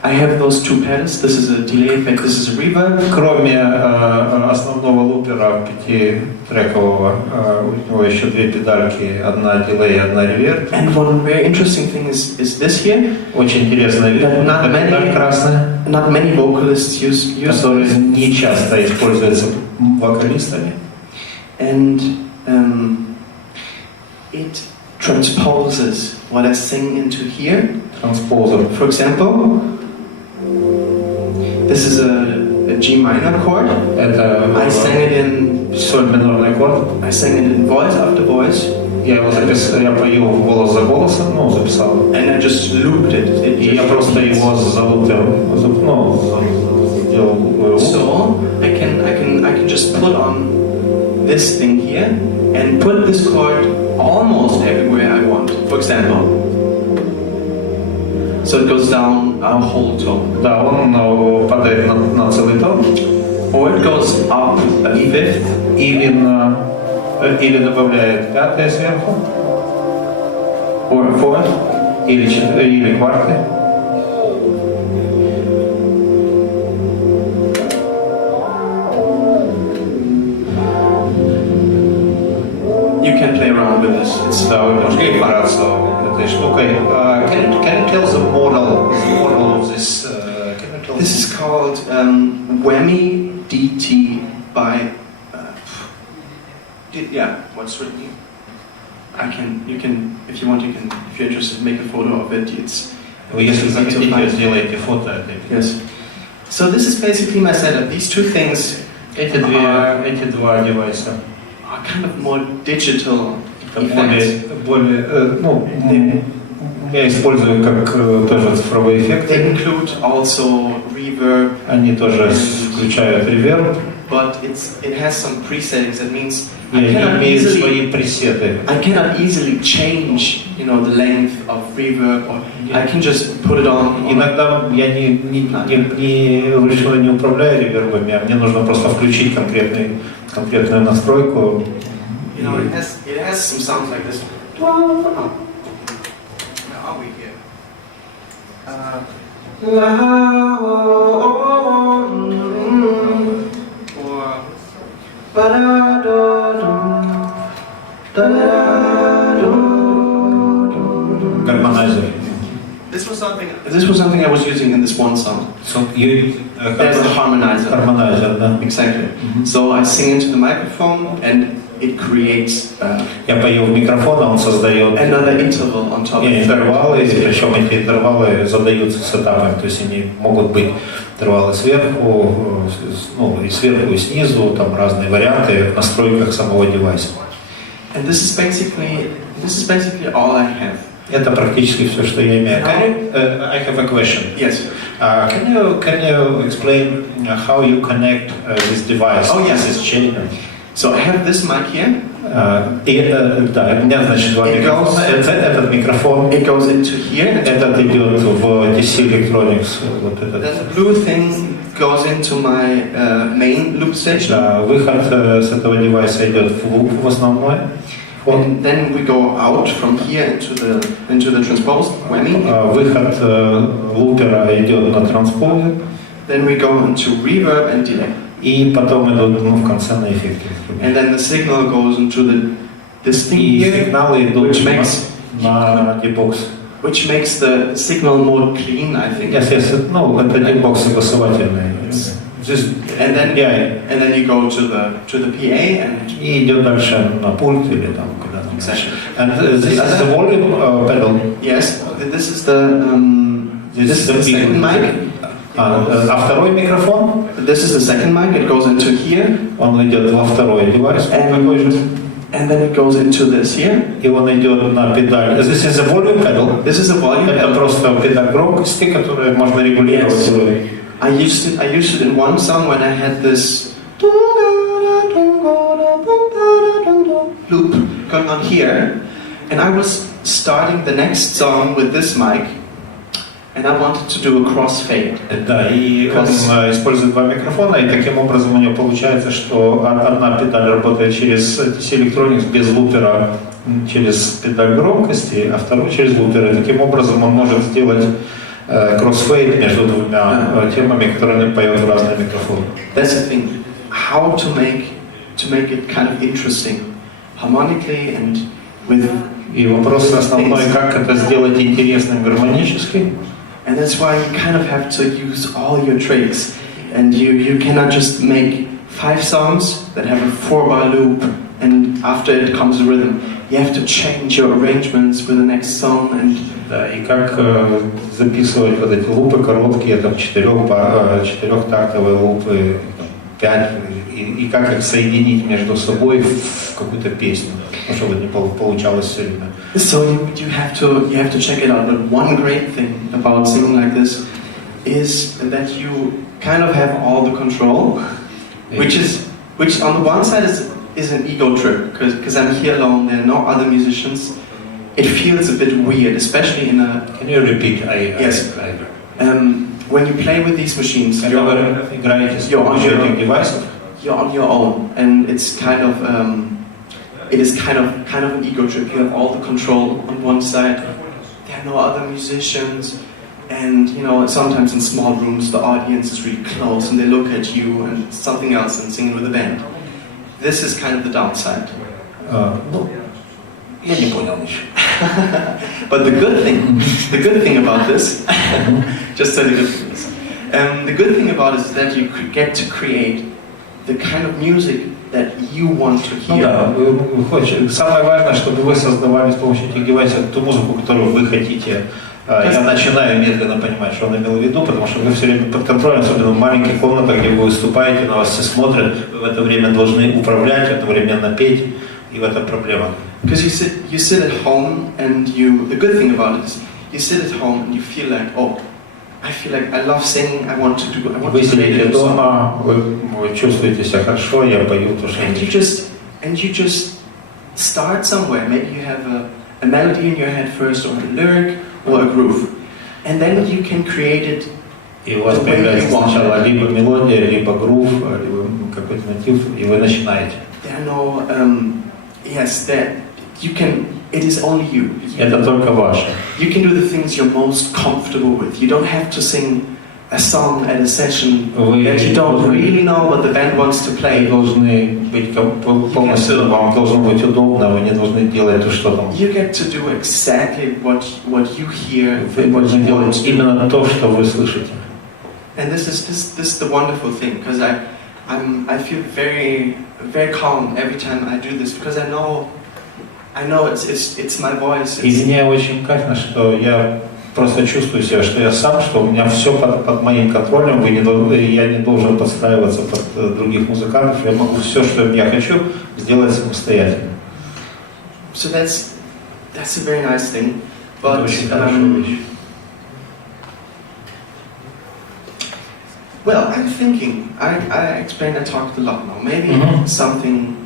I have those two pedals. This is a delay effect. This is a reverb. Кроме основного лупера пятитрекового, у него еще две педальки, одна дилей, одна реверб. And one very interesting thing is this here. Очень интересная вещь. Not Педаль красная, Not many vocalists use которая this. не часто используется вокалистами. And it transposes what I sing into here. Транспозер. For example, this is a G minor chord. Это I sang it in соль минорный аккорд. I sang it in voice after voice, Я его записал, я пою голос за голосом, ну, записал. and I just looped it. И я просто его залупил, сделал. So I can just put on this thing here and put this chord almost everywhere I want. For example, so it goes down a whole tone, Да, он падает на целый тон, or it goes up a fifth, или добавляет пятое сверху, or a fourth. или кварты. You can play around with this. It's Да, вы можете играться этой штукой. Can you tell the model of this? Can you tell This is called Whammy DT by. What's written here? You can, if you want, you can, if you're interested, make a photo of it. Вы, если захотите, сделайте фото этой. Yes. So this is basically my setup. These two things Эти два девайса. are kind of more digital effects. Я использую как тоже цифровые They эффекты. include also reverb, Они тоже включают реверб. but it has some presettings. That means И они имеют свои пресеты. I cannot easily change, the length of reverb, or I can just put it on. Иногда я не вручную не управляю ревербами, а мне нужно просто включить конкретную настройку. It has some sounds like this. Where are we here? Гармонайзер. This was was something I was using in this one song. So you There's a harmonizer. Harmonizer, да? Exactly. So I sing into the microphone and it creates Я пою в микрофон, а он создает another interval on top of the интервалы, и причем эти интервалы задаются сетапами, то есть они могут быть интервалы сверху, ну и сверху, и снизу, там разные варианты в настройках самого девайса. And this is basically all I have. Это практически все, что я имею. I have a question. Yes. Can you explain how you connect this device? Oh yes. This chain. So I have this mic here. Да, у меня, значит, два микрофона. Этот микрофон. It goes into here. Этот идет в TC-Helicon. Вот этот. Then the blue thing goes into my main Loopstation. Да, выход с этого девайса идет в луп в основной. And then we go out from here into the transposed whammy. Выход лупера идет на транспозер. Then we go into reverb and delay. И потом идут в конце на эффекты. And then the signal goes into this thing И here, сигналы идут на D-box. which makes the signal more clean, I think. Yes, ну это D-box согласовательный. And then you go to the PA and И идет дальше на пульт или там куда-то. Exactly. And this is the volume pedal. yes, this is the second mic. А второй микрофон? This is the second mic. It goes into here. Он идет во второй девайс. Такой же. And then it goes into this here. И он идет на педаль. This is a volume pedal. This is a volume. Это просто педаль громкости, которую можно регулировать. Yes. I used it in one song when I had this loop going on here, and I was starting the next song with this mic, and I wanted to do a crossfade. Да, и он использует два микрофона, и таким образом у него получается, что одна педаль работает через TC-Helicon без лупера, через педаль громкости, а вторую через лупер. И таким образом он может сделать кроссфейд между двумя темами, которые он поет в разные микрофоны. That's the thing. How to make it kind of interesting, harmonically and with. И вопрос основной, как это сделать интересным гармонически. And that's why you kind of have to use all your tricks, and you cannot just make 5 songs that have a 4-bar loop, and after it comes a rhythm. You have to change your arrangements with the next song and. Да, и как записывать вот эти лупы короткие, там четырехтактовые лупы, 5, и как их соединить между собой в какую-то песню, чтобы не получалось все время. So you have to check it out. But one great thing about singing like this is that you kind of have all the control, which on the one side is an ego trip because I'm here alone. There are no other musicians. It feels a bit weird, especially in a. Can you repeat? Yes. When you play with these machines, you're on your own, and it's kind of it is kind of an ego trip. You have all the control on one side. There are no other musicians, and sometimes in small rooms the audience is really close and they look at you and something else and singing with the band. This is kind of the downside. Я не понял ничего. But the good thing about this, just tell you the things. The good thing about it is that you get to create the kind of music that you want to hear. Ну да, самое важное, чтобы вы создавали с помощью этих девайсов ту музыку, которую вы хотите. Я начинаю медленно понимать, что он имел в виду, потому что вы все время под контролем, особенно в маленьких комнатах, где вы выступаете, на вас все смотрят, вы в это время должны управлять, одновременно петь, и в этом проблема. Because you sit at home and the good thing about it is you sit at home and you feel like, oh, I feel like I love singing, I want to Вы сидите дома, вы чувствуете себя хорошо, я пою то, что and you just start somewhere. Maybe you have a melody in your head first, or a lyric, or a groove, and then you can create it. И у вас появляется сначала либо мелодия, либо грув, либо какой-то мотив, и вы начинаете. There are no, you can. It is only you. Это только ваше. You can do the things you're most comfortable with. You don't have to sing a song at a session Вы that you don't really know what the band wants to play. должны быть полностью, вам должно быть удобно, вы не должны делать то, что там. You get to do exactly what you hear. Вы должны делать именно то, что вы слышите. And this is the wonderful thing, because I feel very calm every time I do this, because I know it's my voice. И мне очень кайфно, что я просто чувствую себя, что я сам, что у меня все под моим контролем, я не должен подстраиваться под других музыкантов, я могу все, что я хочу, сделать самостоятельно. So that's a very nice thing, but well, I'm thinking, I explained, I talked a lot now, maybe something,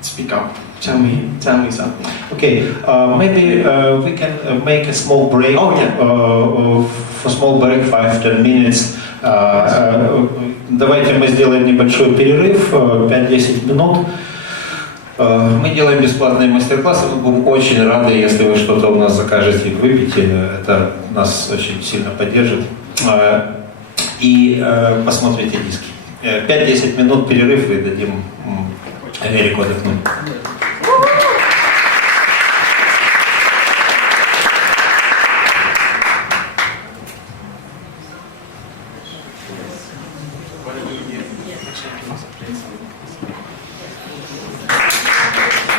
speak up. Tell me something. Okay, maybe we can make a small break. Oh, yeah. For small break, 5-10 minutes. Давайте мы сделаем небольшой перерыв, 5-10 минут. Мы делаем бесплатные мастер-классы, мы будем очень рады, если вы что-то у нас закажете и выпьете. Это нас очень сильно поддержит. И посмотрите диски. 5-10 минут перерыв и дадим Эрику отдохнуть.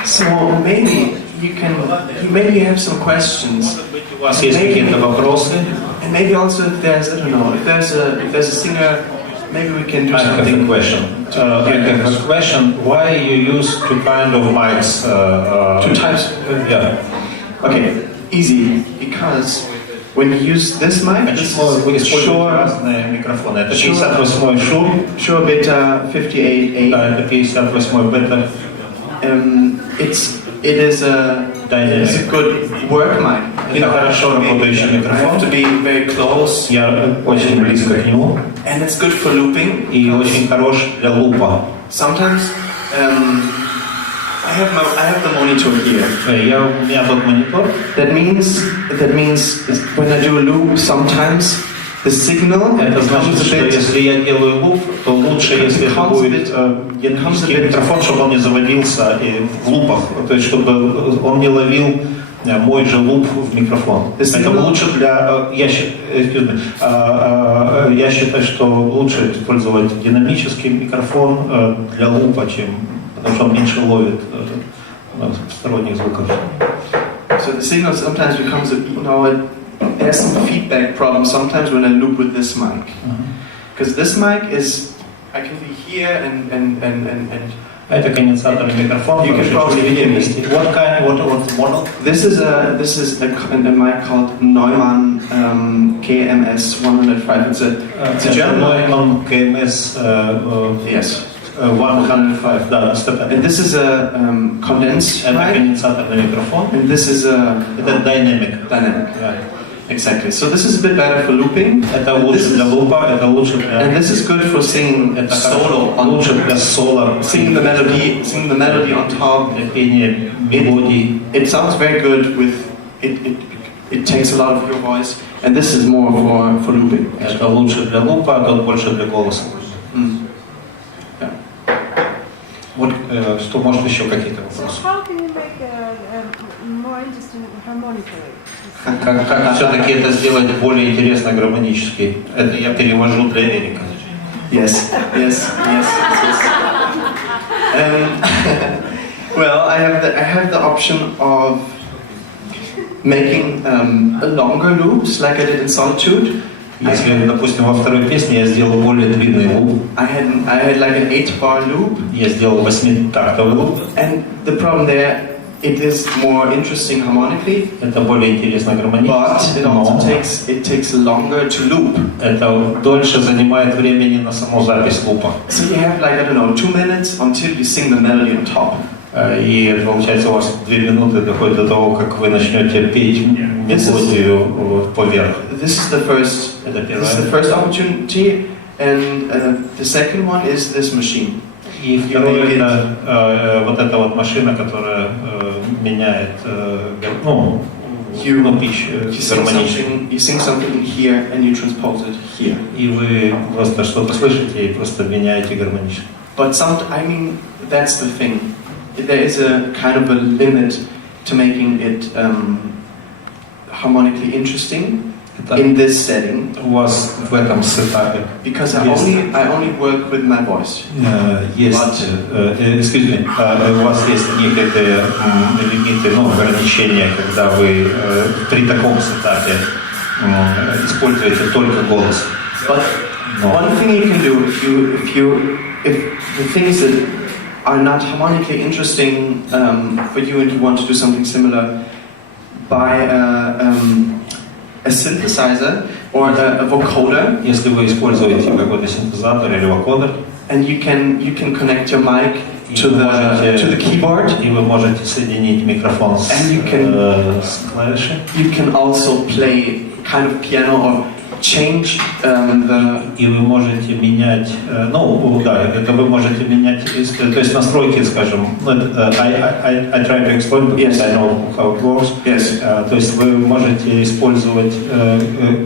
So maybe you have some questions. У вас есть какие-то вопросы? And maybe also if there's, I don't know, if there's a singer, maybe we can do something. I have a question. I have a question. Why you use two kind of mics? Two types? Yeah. Okay, easy. Because when you use this mic, this is Shure Beta 58A. Да, это 58 бета. It is a good work mic. Это хорошо работающий I have микрофон. to be very close. Я очень близко к нему. And it's good for looping. И очень хорош для лупа. Sometimes I have the monitor here. У меня тут монитор. That means when I do a loop, sometimes the signal Это значит, comes a что bit. если я делаю луп, то лучше, если это будет динамический микрофон, чтобы он не заводился в лупах, то есть чтобы он не ловил мой же луп в микрофон. Это лучше для... Я считаю, что лучше использовать динамический микрофон для лупа, потому что он меньше ловит сторонних звуков. So the signal sometimes becomes, there's some feedback problem sometimes when I loop with this mic. Because this mic is, I can be here and Это конденсаторный микрофон. You can probably hear me. What model? This is a mic called Neumann KMS 105. It's a German Neumann KMS. Yes. 105. Да, and this is a condensed Это mic. конденсаторный микрофон. And this is a dynamic. Right. Exactly. So this is a bit better for looping. Это лучше для лупа, это лучше для... And this is good for singing solo. Лучше для соло. Singing the melody on top. Для пения мелодий. It sounds very good with it takes a lot of your voice, and this is more for looping. Это лучше для лупа, а тот больше для голоса. Yeah. Вот что, может, еще какие-то вопросы? So how can you make a more interesting harmonically? Как все-таки это сделать более интересно гармонически? Это я перевожу для Эрика. Yes. Well, I have the option of making longer loops, like I did in Solitude. Если, допустим, во второй песне я сделал более длинный луп. I had like an 8-bar loop. Я сделал 8-тактовый луп. And the problem there, it is more interesting harmonically. Это более интересно гармонически. But it also takes longer to loop. Это дольше занимает времени на саму запись лупа. So you have like, I don't know, 2 minutes until you sing the melody on top. И получается у вас 2 минуты доходит до того, как вы начнете петь мелодию поверх. This is the first opportunity, and the second one is this machine. И второе это вот эта вот машина, которая меняет, you sing something here and you transpose it here. И вы просто что-то слышите и просто меняете гармонично. But I mean, that's the thing. There is a kind of a limit to making it harmonically interesting in this setting. У вас в этом сетапе. Because I only work with my voice. Есть, excuse me, у вас есть некие лимиты, ограничения, когда вы при таком сетапе используете только голос. But one thing you can do if the things that are not harmonically interesting for you and you want to do something similar, buy a synthesizer or a vocoder. Если вы используете какой-то синтезатор или вокодер, and you can connect your mic to the keyboard. И вы можете соединить микрофон с клавишей. You can also play kind of piano or change the. И вы можете менять, это вы можете менять, то есть настройки, скажем, I try to explain because I know how it works. Yes. То есть вы можете использовать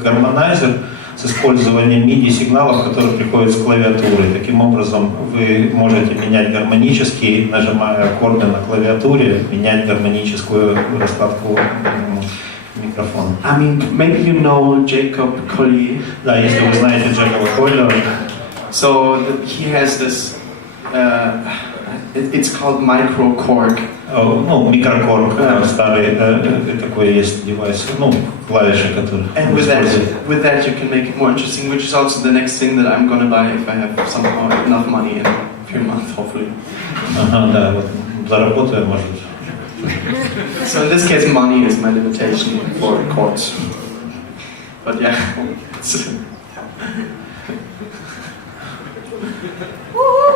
гармонайзер с использованием MIDI-сигналов, которые приходят с клавиатуры. Таким образом, вы можете менять гармонически, нажимая аккорды на клавиатуре, менять гармоническую раскладку микрофона. I mean, maybe you know Jacob Collier. Да, если вы знаете Джекоба Коллера. So he has this. It's called microcorg. Микрокорг, старый такой есть девайс, клавиши, которые. And with that you can make it more interesting, which is also the next thing that I'm gonna buy if I have somehow enough money in a few months, hopefully. Ага, да, вот заработаю, может. So in this case, money is my limitation for chords. But yeah.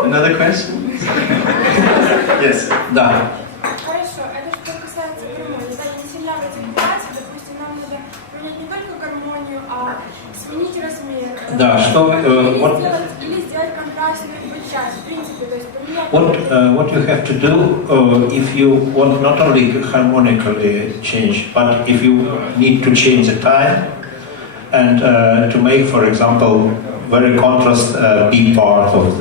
Another question? Yes. Да. Хорошо, это что касается гармонии. Да, я не сильно в этих вопросах. Допустим, нам надо поменять не только гармонию, а сменить размер. Да, что... Или сделать контрастную часть, в принципе, то есть поменять... What you have to do if you want not only harmonically change, but if you need to change the time and to make, for example, very contrast B part of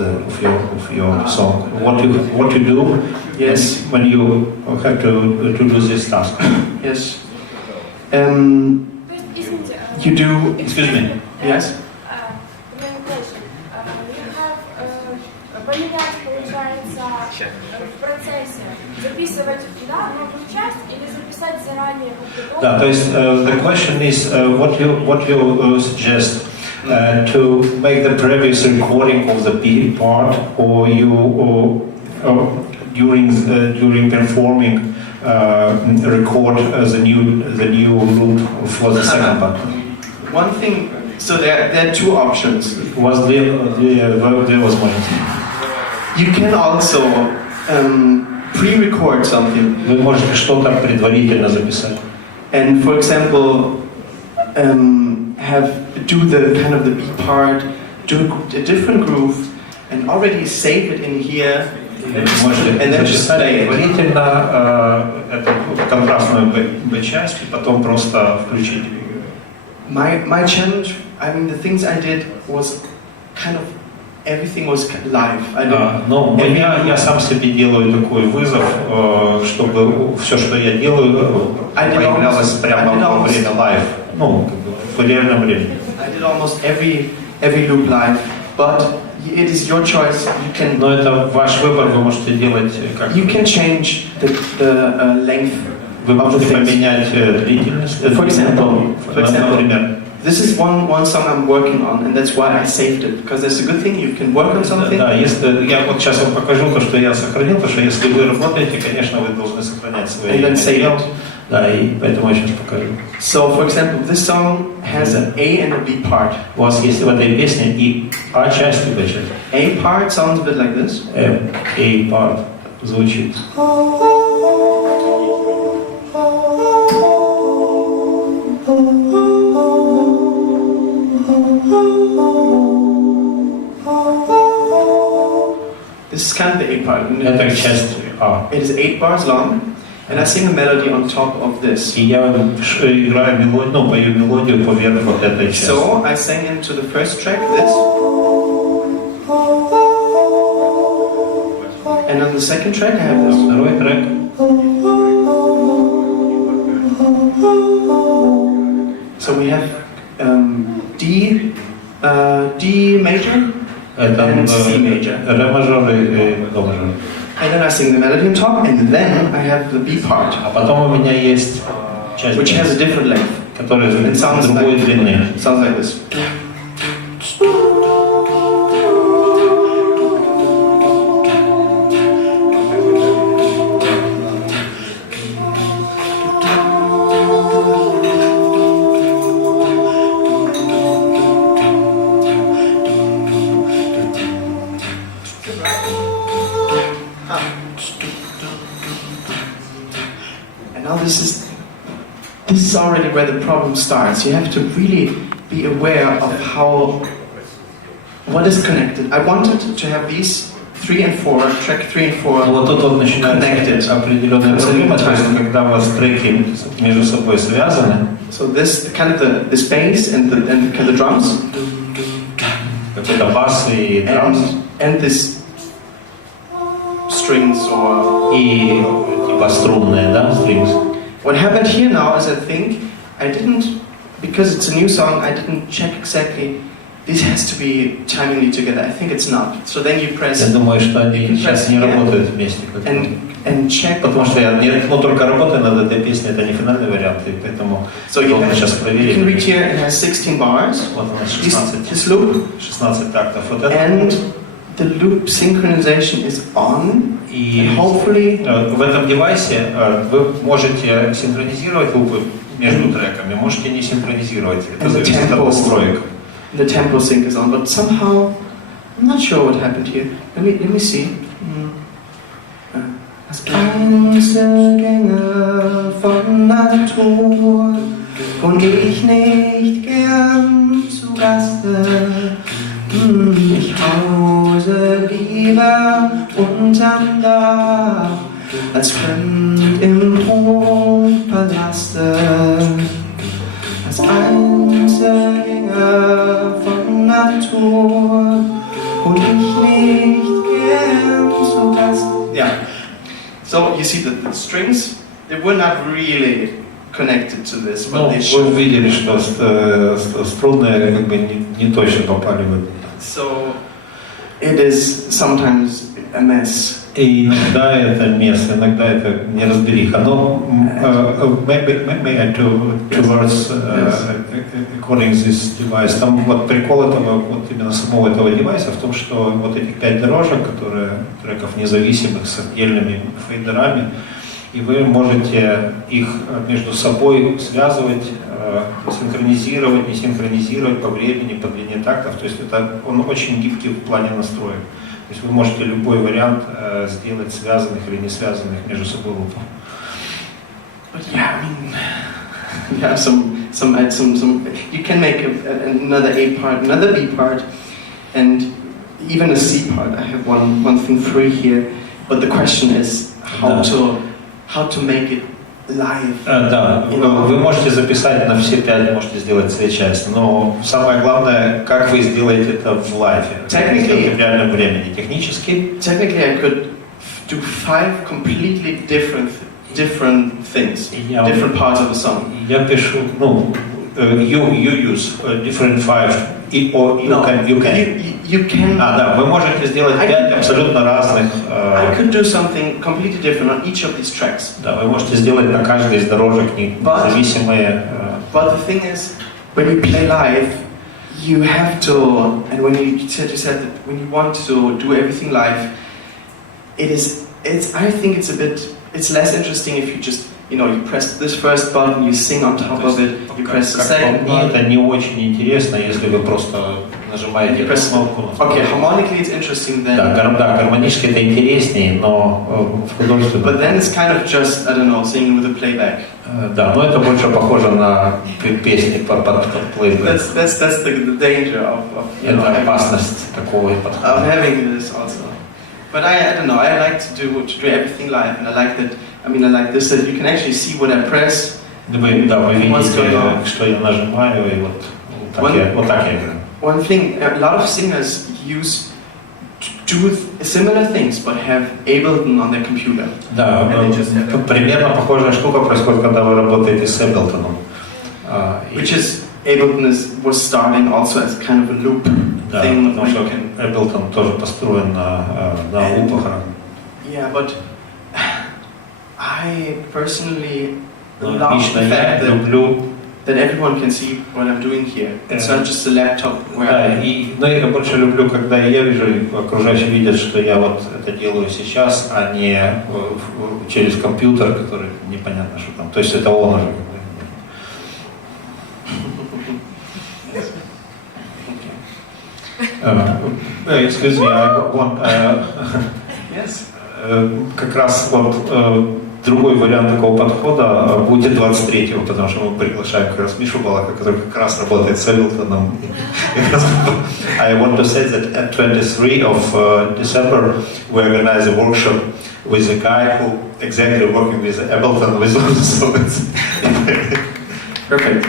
your song. What you do? Yes. When you have to do this task. Yes. You do. Excuse me. Yes. Поменять, получается, в процессе, записывать туда новую часть или записать заранее. Да, то есть the question is what you suggest to make the previous recording of the B part, or you during performing record the new loop for the second part. One thing. So there are two options. You can also pre-record something. Вы можете что-то предварительно записать. And for example, do the kind of the B part, do a different groove, and already save it in here. And then just play it. Предварительно эту контрастную B-часть и потом просто включить. My challenge, I mean, the things I did was kind of everything was live. Я сам себе делаю такой вызов, чтобы все, что я делаю, появлялось прямо во время лайв, в реальном времени. I did almost every loop live, but it is your choice. You can. Но это ваш выбор, вы можете делать как. You can change the length. Вы можете поменять длительность. For example, например. This is one song I'm working on, and that's why I saved it, because that's a good thing. You can work on something. Да, если я вот сейчас вам покажу то, что я сохранил, потому что если вы работаете, конечно, вы должны сохранять свои материалы. Да, и поэтому я сейчас покажу. So, for example, this song has an A and a B part. У вас есть в этой песне и А часть и Б часть. A part sounds a bit like this. A part звучит. This is kind of the A part. Это часть А. It is 8 bars long, And I sing a melody on top of this. И я играю мелодию, ну, пою мелодию поверх вот этой части. So I sang into the first track this. And on the second track I have this. Второй трек. So we have D major and C major. Ре мажор и до мажор. And then I sing the melody on top, and then I have the B part, А потом у меня есть часть, which has a different length. которая It sounds другой длины. Sounds like this. This is already where the problem starts. You have to really be aware of what is connected. I wanted to have these 3 and 4, track 3 and 4 Вот тут вот начинается определенная проблема, то есть когда у вас треки между собой связаны. So this kind of the bass and the drums. Какой-то бас и drums. And this strings or и типа струнные, да, strings. What happened here now is I think I didn't, because it's a new song, I didn't check exactly. This has to be timingly together. I think it's not. So then you press. Я думаю, что они сейчас не работают вместе. And check. Потому что я только работаю над этой песней, это не финальный вариант, и поэтому должен сейчас проверить. You can read here, it has 16 bars. Вот у нас 16. This loop. 16 тактов. Вот это. And the loop synchronization is on. И hopefully в этом девайсе вы можете синхронизировать лупы между треками, можете не синхронизировать. Это зависит от настроек. The tempo sync is on, but somehow I'm not sure what happened here. Let me see. Als Einzelgänger von Natur wohn ich nicht gern zu Gaste. Ich hause lieber unterm Dach als fremd im Thronpalaste. Als Einzelgänger von Natur und ich nicht gern zu Gast. Yeah. So you see the strings, they were not really connected to this, but they should. Вы увидели, что струнные как бы не точно попали в это. So it is sometimes a mess. И иногда это место, иногда это неразбериха. Но maybe I two words according to this device. Там вот прикол этого, вот именно самого этого девайса в том, что вот этих 5 дорожек, которые треков независимых с отдельными фейдерами, и вы можете их между собой связывать, синхронизировать, не синхронизировать по времени, по длине тактов. То есть это, он очень гибкий в плане настроек. То есть вы можете любой вариант сделать связанных или не связанных между собой лупов. But yeah, I mean, yeah, some. You can make another A part, another B part, and even a C part. I have one thing free here, but the question is how to make it live. Да, вы можете записать на все 5, можете сделать все части, но самое главное, как вы сделаете это в лайфе, в реальном времени. Технически. Technically, I could do 5 completely different things, different parts of the song. Я пишу, ну, you use different 5, or you can. Да, вы можете сделать 5 абсолютно разных. I could do something completely different on each of these tracks. Да, вы можете сделать на каждой из дорожек независимые. But the thing is, when you play live, you have to, and when you said that when you want to do everything live, I think it's less interesting if you just, you press this first button, you sing on top of it, you press the second button. Это не очень интересно, если вы просто нажимаете кнопку. Okay, harmonically it's interesting then. Да, гармонически это интереснее, но в художестве. But then it's kind of just, I don't know, singing with a playback. Да, но это больше похоже на песни под плейбэк. That's the danger of это опасность такого подхода. Of having this also. But I don't know, I like to do everything live, and I like that I mean, I like this, that you can actually see what I press. Да, вы видите, что я нажимаю, и вот так я играю. One thing, a lot of singers do similar things, but have Ableton on their computer. Да, примерно похожая штука происходит, когда вы работаете с Ableton. Which is, Ableton was starting also as kind of a loop thing. Потому что Ableton тоже построен на лупах. Yeah, but I personally love Лично the я fact люблю that everyone can see what I'm doing here. It's not just a laptop where но я больше люблю, когда я вижу, окружающие видят, что я вот это делаю сейчас, а не через компьютер, который непонятно что там. То есть это он уже. Excuse me, I want, yes. Как раз вот другой вариант такого подхода будет 23-го, потому что мы приглашаем как раз Мишу Балака, который как раз работает с Ableton. I want to say that at 23 of December we organize a workshop with a guy who exactly working with Ableton with so it's Perfect.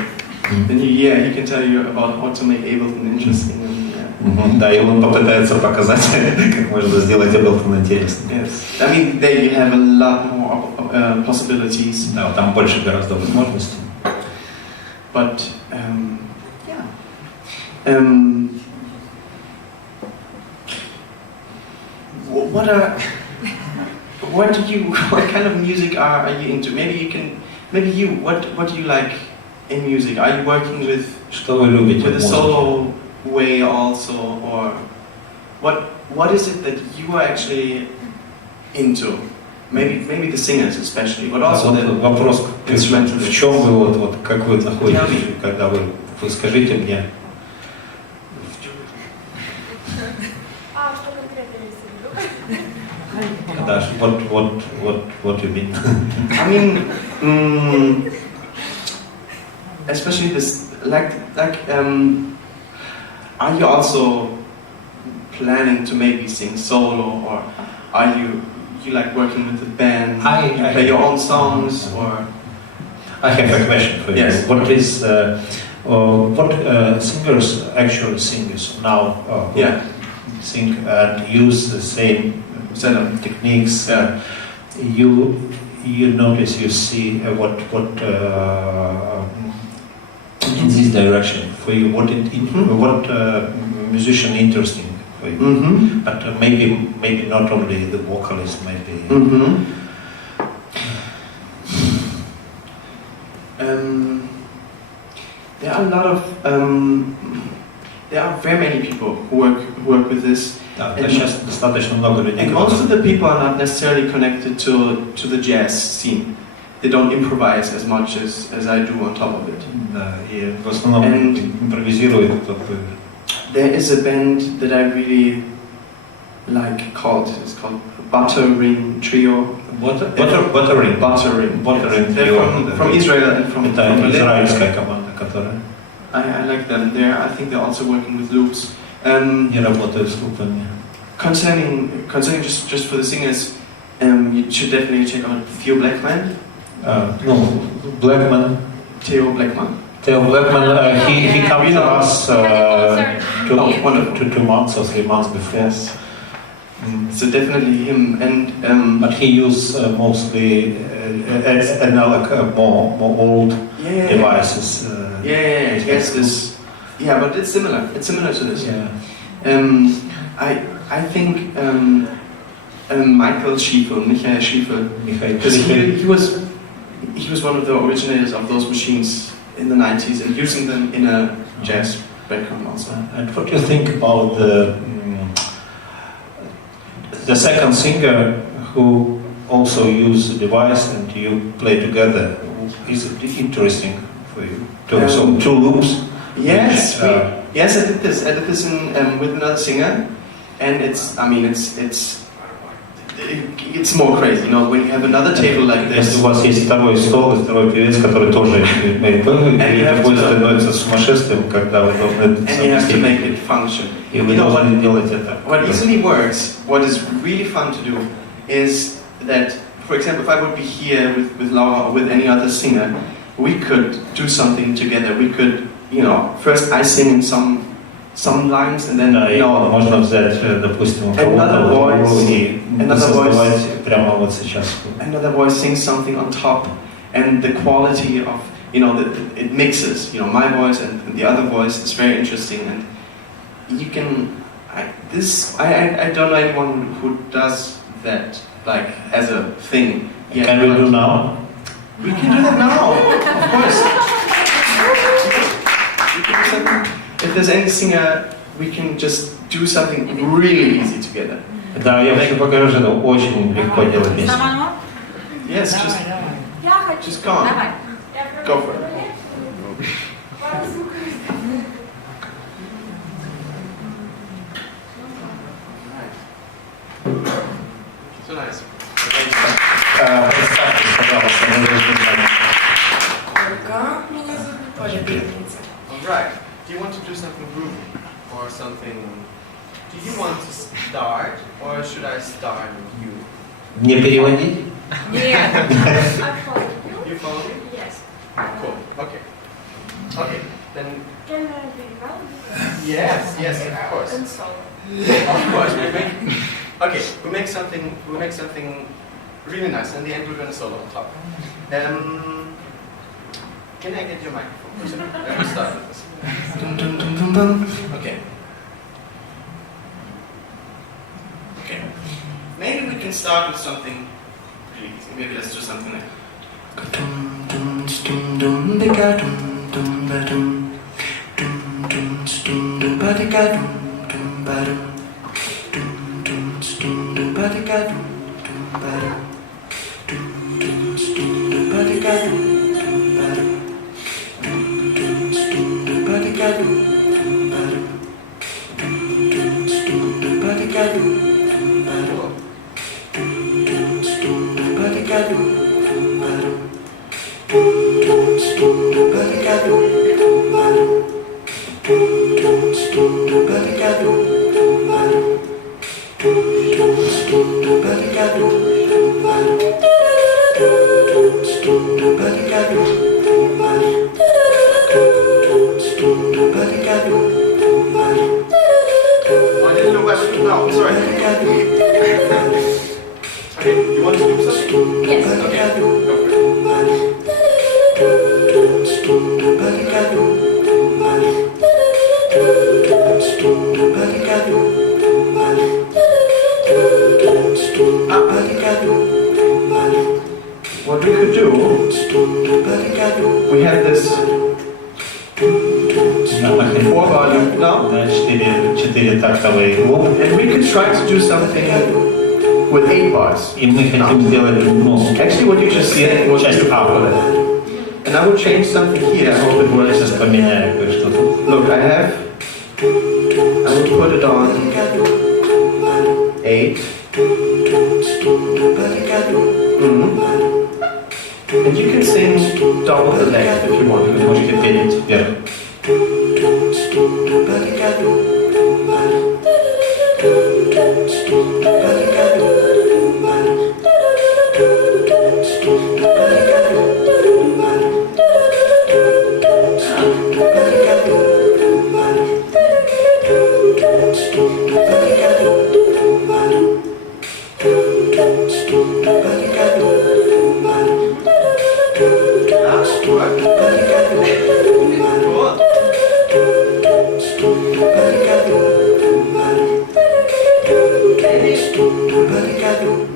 Then he can tell you about how to make Ableton interesting. Да, и он попытается показать, как можно сделать Ableton интересным. Yes, I mean there you have a lot more possibilities. Да, там больше гораздо возможностей. But what kind of music are you into? What do you like in music? Are you working with Что вы любите? with a solo way also, or what is it that you are actually into? Maybe the singers especially, but also the вопрос, instrumentalists. в чем вы вот как вы находитесь, когда вы скажите мне. Что конкретно имеется в виду? Да, what you mean? I mean, especially this, are you also planning to maybe sing solo, or are you like working with the band? You play your own songs, or? I have a question for you. Yes. What is what singers actually singers now sing and use the same techniques? You notice, you see what in this direction for you, what musician interesting for you, but maybe not only the vocalist, maybe. There are a lot of there are very many people who work with this. Сейчас достаточно много людей. And most of the people are not necessarily connected to the jazz scene. They don't improvise as much as I do on top of it. Да, и в основном импровизируют. There is a band that I really like it's called Butter Ring Trio. Butter Ring Yes. They're from Israel and from Berlin. Израильская команда, которая. I like them. I think they're also working with loops. Не работают с лупами. Concerning just for the singers, you should definitely check out Theo Blackman. Blackman. Theo Blackman. Theo Blackman. He came to us 2 months or 3 months before. Yes. So definitely him, and but he used mostly more old devices. Yes, this. Yeah, but it's similar. It's similar to this. Yeah. I think Michael Schiefel, because he was one of the originators of those machines in the 90s and using them in a jazz background also. And what do you think about the second singer who also use the device and you play together? Is it interesting for you? So 2 loops? Yes, yes, I did this. I did this with another singer, and it's more crazy, you know, when you have another table like this. Если у вас есть второй стол и второй певец, который тоже имеет будет становиться сумасшествием, когда вы должны and you have to make it function. И вы должны делать это. What easily works, what is really fun to do, is that for example, if I would be here with Laura or with any other singer, we could do something together. We could, you know, first I sing in some lines and then можно взять, допустим, another voice, и создавать прямо вот сейчас. Another voice sings something on top, and the quality of, you know, it mixes. You know, my voice and the other voice is very interesting, and you can. I don't know anyone who does that like as a thing. Yeah, can we do now? We can do that now, of course. We can do something. If there's any singer, we can just do something really easy together. Да, я еще покажу, что это очень легко делать песню. Yes, just go on. Go for it. So nice. Представьтесь, пожалуйста, мы должны знать. Меня зовут тоже певица. Alright. Do you want to do something groovy or something? Do you want to start or should I start with you? Не переводить? Нет. I follow you. You follow me? Yes. Cool. Okay. Okay. Then. Can I be well? Yes. Yes. Of course. And solo. Of course. We make something really nice. In the end, we're going to solo on top. Can I get your microphone? Let me start with this. Okay. Okay. Maybe we can start with something really easy. Maybe let's do something like. What we could do, we have this 4-volume now, четыре тактовые луп, and we could try to do something with 8 bars. и мы хотим сделать, Actually, what you just said was часть beautiful. And I will change something here. I hope it я works. сейчас поменяю кое-что тут. Look, I will put it on 8. And you can sing double the length if you want. Вы можете петь вверх.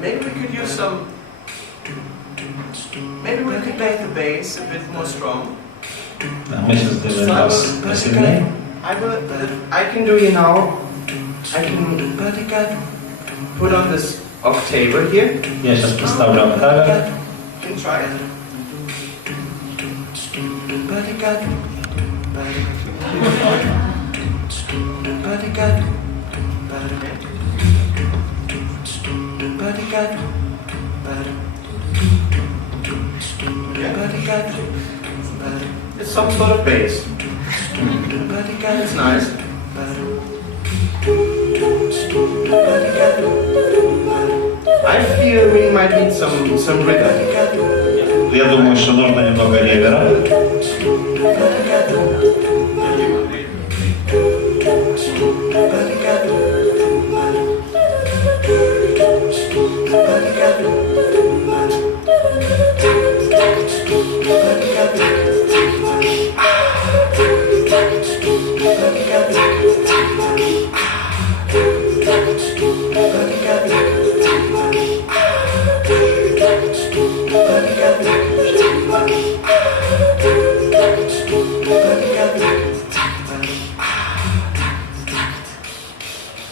Maybe we could use some. Maybe we could make the bass a bit more strong. Мы сейчас сделаем бас посильнее. I can do you now. I can put on this octave here. Я сейчас поставлю октавы. You can try it. It's some sort of bass. It's nice. I feel we might need some rhythm. Я думаю, что нужно немного ревера.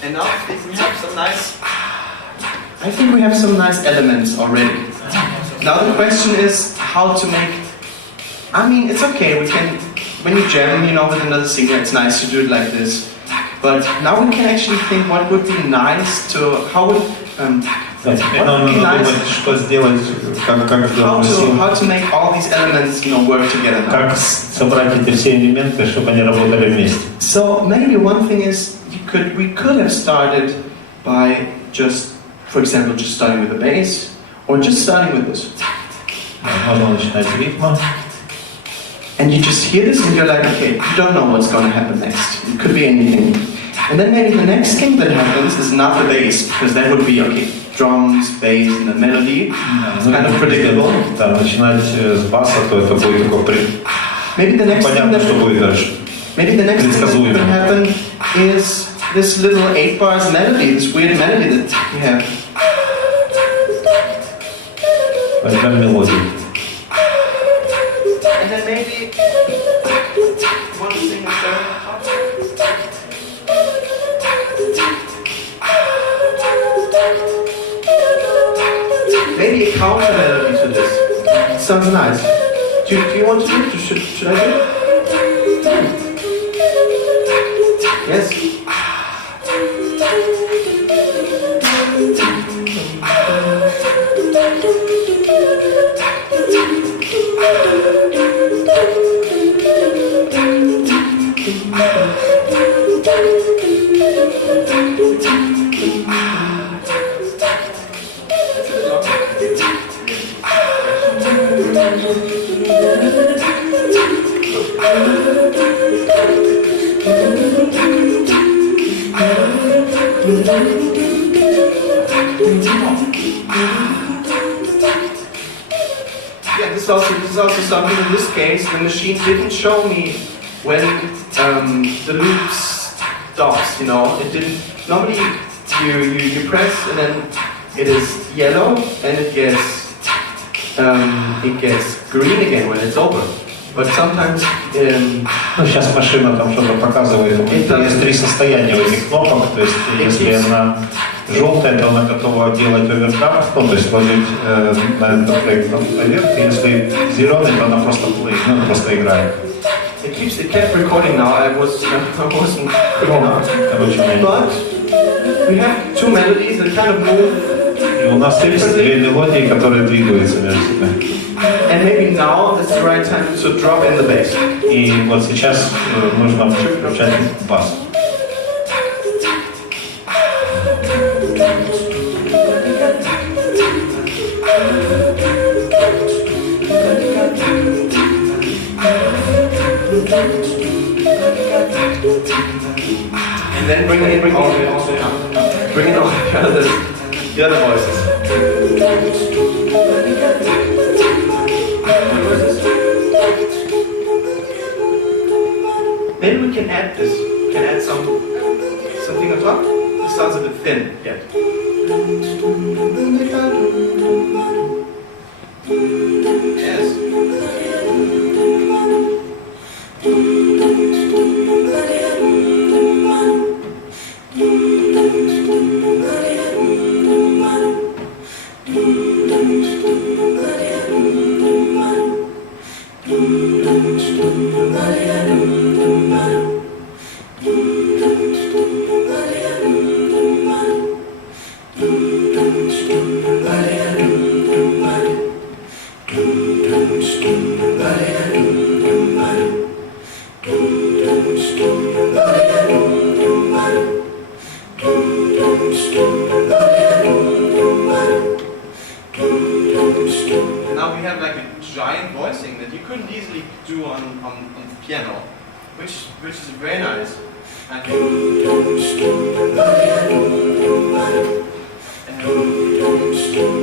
And now I think we have some nice. I think we have some nice elements already. Now the question is how to make. I mean, it's okay. We can, when you jam, you know, with another singer, it's nice to do it like this. But now we can actually think what would be nice to. How would. Теперь нам нужно думать, что сделать, how to make all these elements, you know, work together. Как собрать эти все элементы, чтобы они работали вместе. So maybe one thing is we could have started by just, for example, just starting with the bass, or just starting with this. Можно начинать с ритма. And you just hear this and you're like, okay, you don't know what's going to happen next. It could be anything. And then maybe the next thing that happens is not the bass, because that would be, okay, drums, bass, and the melody. It's kind of predictable. Да, начинать с баса, то это будет такой maybe the next понятно, thing что будет дальше. Maybe the next thing that can happen is this little 8 bars melody, this weird melody that we have. Возьмем мелодию. And then maybe one thing maybe a counter melody to this. Sounds nice. Do you want to do it? Should I do it? Yes. Yeah, this is also something. In this case, the machine didn't show me when the loop stops. You know, it didn't. Normally, you press and then it is yellow and it gets green again when it's over. But sometimes. Ну, сейчас машина там что-то показывает. Есть три состояния у этих кнопок. То есть, если она желтая, то она готова делать оверкап, ну, то есть ложить на этот трек наверх. Если зеленый, то она просто play, ну, просто играет. It kept recording now. I wasn't quick enough. But we have two melodies that kind of move. И у нас есть две мелодии, которые двигаются между собой. And maybe now is the right time to drop in the bass. И вот сейчас нужно включать бас. And then bring it all the other voices. Maybe we can add this. We can add something on top. This sounds a bit thin yet. Yes. do on the piano, which is very nice.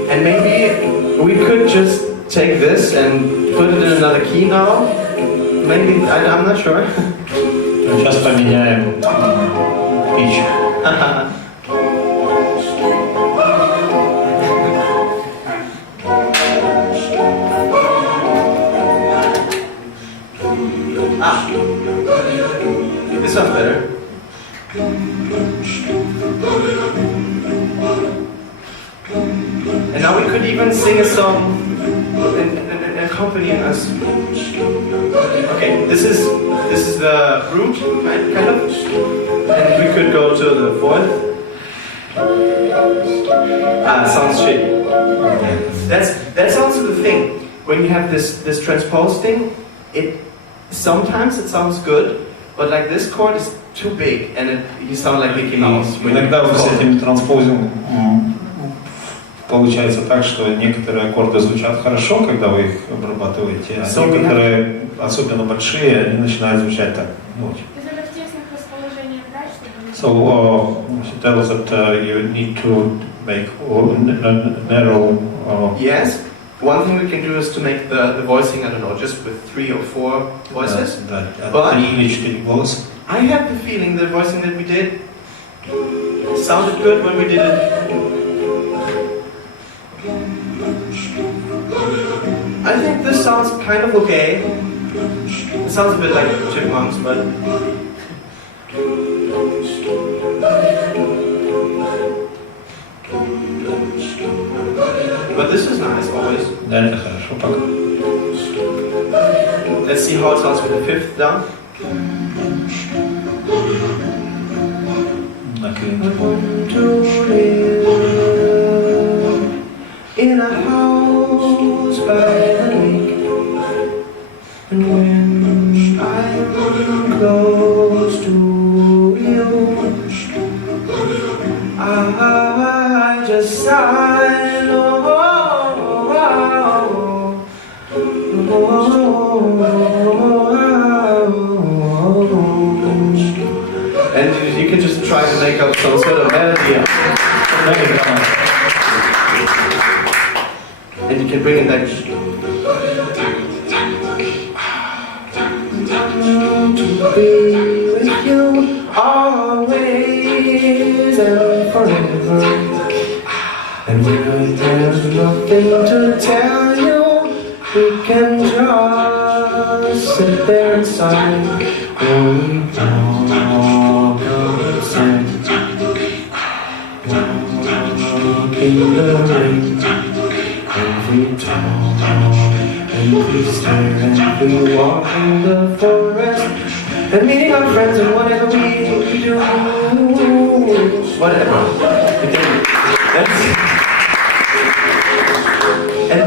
And maybe we could just take this and put it in another key now. Maybe, I'm not sure. Сейчас поменяем pitch. This sounds better. And now we could even sing a song and accompany us. Okay, this is the root, kind of, and we could go to the fourth. Sounds shitty. That's also the thing. When you have this transpose thing, sometimes it sounds good, but like this chord is too big, and you sound like Mickey Mouse. Иногда с этим транспозингом получается так, что некоторые аккорды звучат хорошо, когда вы их обрабатываете, а некоторые, особенно большие, они начинают звучать так. So she tells that you need to make narrow. Yes. One thing we can do is to make the voicing, I don't know, just with 3 or 4 voices. But I have the feeling the voicing that we did sounded good when we did it. I think this sounds kind of okay. It sounds a bit like Chipmunks, but... But this is nice, always. Let's see how it sounds with the fifth down. I want to live in a house by the lake, and when I'm close to you, I just sigh. And you can just try to make up some sort of melody. And you can bring in that. To be with you always and forever. And when there's nothing to tell you, we can just sit there inside. Walk outside. Walk in the rain. And we talk and we stare and we walk in the forest. And meeting our friends and whatever we do. Whatever. And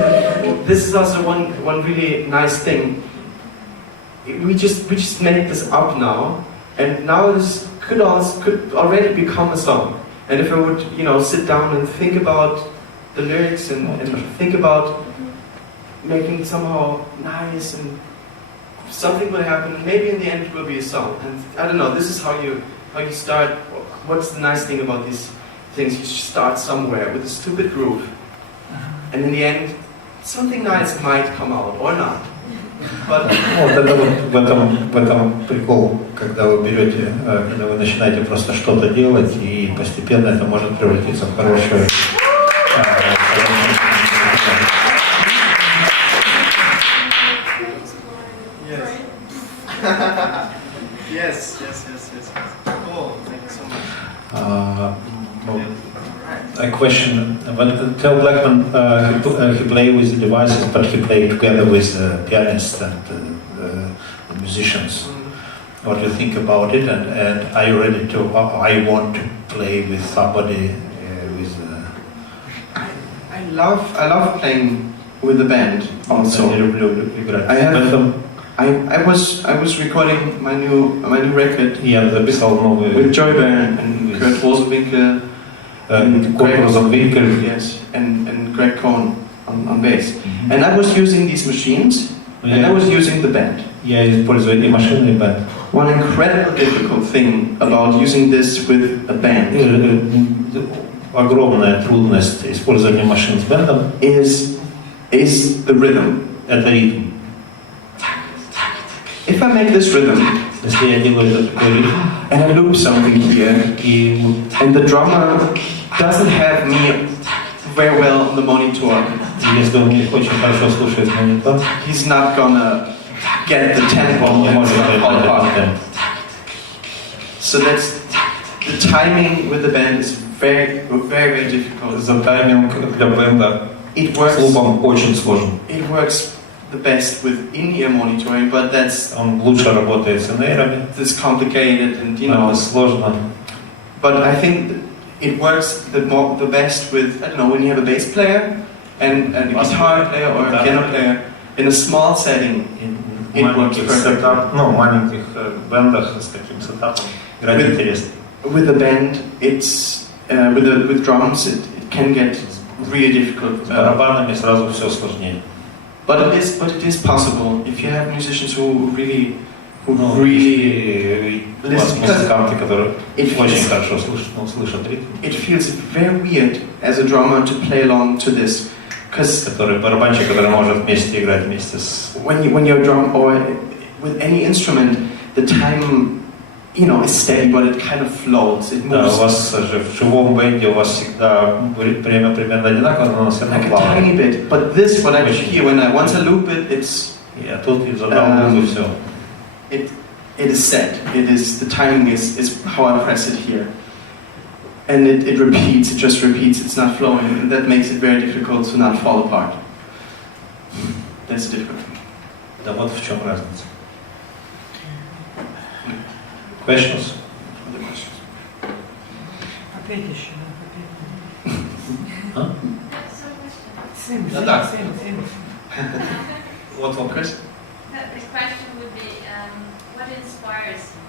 this is also one really nice thing. We just made this up now, and now this could already become a song. And if I would, sit down and think about the lyrics and think about making it somehow nice, and something will happen, and maybe in the end it will be a song. And I don't know. This is how you start. What's the nice thing about these things? You start somewhere with a stupid groove, and in the end, something nice might come out or not. But вот это вот в этом прикол, когда вы берете, когда вы начинаете просто что-то делать, и постепенно это может превратиться в хорошее. Yes. Oh, thank you so much. A question. When Theo Blackman he played with the devices, but he played together with pianists and musicians. What do you think about it? And are you ready to? I want to play with somebody with. I love playing with the band also. I was recording my new record. With Joy Baron and Kurt Rosenwinkel. Yes, and Greg Cohn on bass. And I was using these machines, and I was using the band. Я использую и машины, и бэнд. One incredible difficult thing about using this with a band Огромная трудность использования машин с бэндом is the rhythm. это ритм. If I make this rhythm Если я делаю этот такой ритм, and I loop something here, and the drummer doesn't have me very well on the monitor, если он не очень хорошо слушает монитор, he's not gonna get the tempo он не and может stuff all apart. это. So that's the timing with the band is very difficult. За тайминг для бэнда It с works. лупом очень сложно. It works the best with in-ear monitoring, but that's Он лучше работает с нейрами, complicated and это сложно. But I think it works the best with, I don't know, when you have a bass player and a guitar player or a piano player in a small setting. В маленьких маленьких бэндах с таким сетапом играть интересно. With a band, it's with drums it can get really difficult. С барабанами сразу все сложнее. But it is possible if you have musicians who really listen. Музыканты, которые очень хорошо слышат ритм. It feels very weird as a drummer to play along to this, because барабанщик, который может вместе играть вместе с. When you're drum or with any instrument, the time, is steady, but it kind of floats. It moves. Да, у вас же в живом бенде у вас всегда время примерно одинаково, но все равно плавает. Like a tiny bit. But this, what I hear once I loop it, it's. Я тут задал музыку, все. It is set. The timing is how I press it here. And it repeats, it just repeats, it's not flowing, and that makes it very difficult to not fall apart. That's difficult. Да вот в чем разница. Questions? Other questions? Опять еще. Huh? What, Chris? The question would be, what inspires you?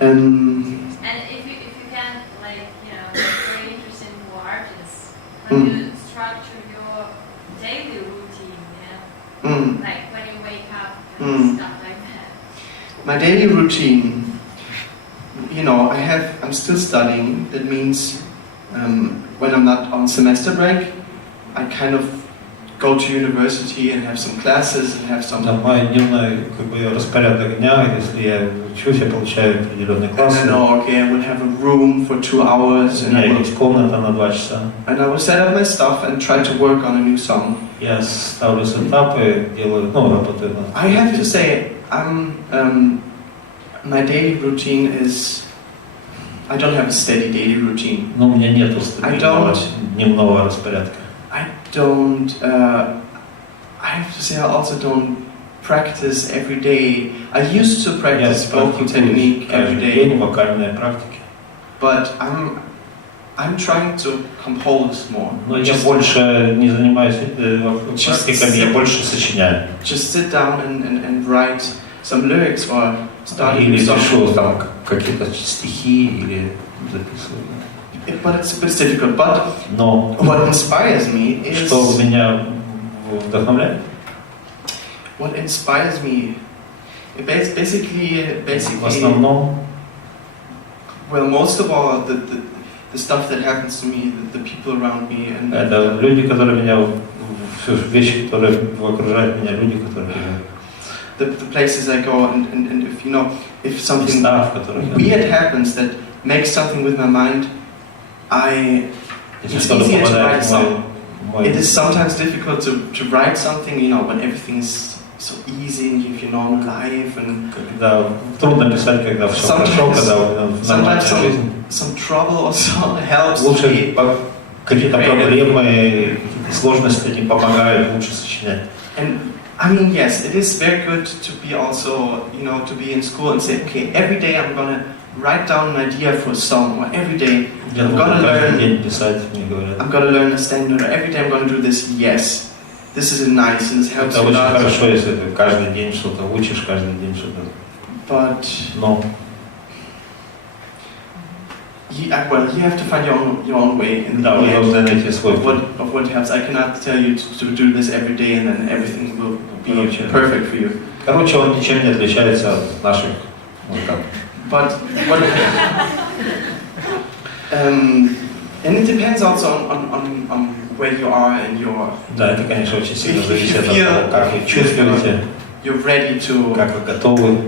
And if you can, very interested in artists, how do you structure your daily routine? Like when you wake up and stuff like that. My daily routine, I'm still studying. That means when I'm not on semester break, I kind of go to university and have some classes and have some. Мой дневной распорядок дня, если я учусь, я получаю определенные классы. And I will have a room for 2 hours. У меня есть комната на 2 часа. And I will set up my stuff and try to work on a new song. Я ставлю сетапы, делаю, работаю над. I have to say, my daily routine is. I don't have a steady daily routine. У меня нету стабильного дневного распорядка. I have to say I also don't practice every day. I used to practice vocal technique every day. Вокальные практики. But I'm trying to compose more. Но я больше не занимаюсь практиками, я больше сочиняю. Just sit down and write some lyrics or start или a пишу song. Какие-то стихи или записываю. But it's difficult. But what inspires me is. Что меня вдохновляет? What inspires me, basically. В основном. Well, most of all, the stuff that happens to me, the people around me, and. Это люди, которые меня, вещи, которые окружают меня, люди, которые. The places I go, and if something weird happens that makes something with my mind, it's easier to write a song. It is sometimes difficult to write something, when everything is so easy and if you're normal life and. Трудно писать, когда все хорошо, когда нормальная жизнь. Some trouble also helps. Лучше какие-то проблемы, какие-то сложности не помогают лучше сочинять. And yes, it is very good to be also, to be in school and say, okay, every day I'm gonna write down an idea for a song, or every day I'm gonna learn a standard, or every day I'm gonna do this. Yes, this is nice and this helps a lot. Это очень хорошо, если ты каждый день что-то учишь, каждый день что-то. But you have to find your own way in the end of what helps. I cannot tell you to do this every day and then everything will be perfect for you. Короче, он ничем не отличается от наших музыкантов. But what, and it depends also on where you are in your. Да, это, конечно, очень сильно If зависит you от feel того, как вы чувствуете, you're ready to как вы готовы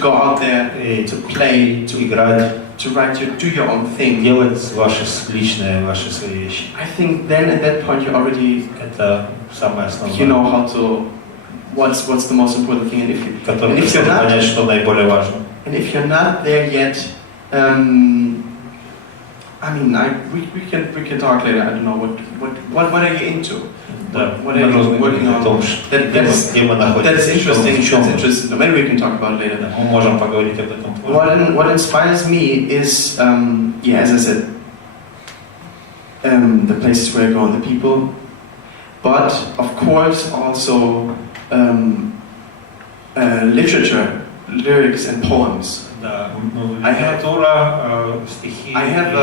go out there, to play, to играть, to do your own thing. делать ваши личные, ваши свои вещи. I think then at that point you already Это самое основное. you know how to what's the most important thing, and if you're not, понять, что наиболее важно. and if you're not there yet, I mean, we can talk later. I don't know what are you into? Да, What are you working on? That is interesting. That's interesting. Maybe we can talk about it later. Мы можем поговорить об этом. What inspires me is, as I said, the places where I go and the people, but of course also literature, lyrics and poems. Да, литература, стихи, I have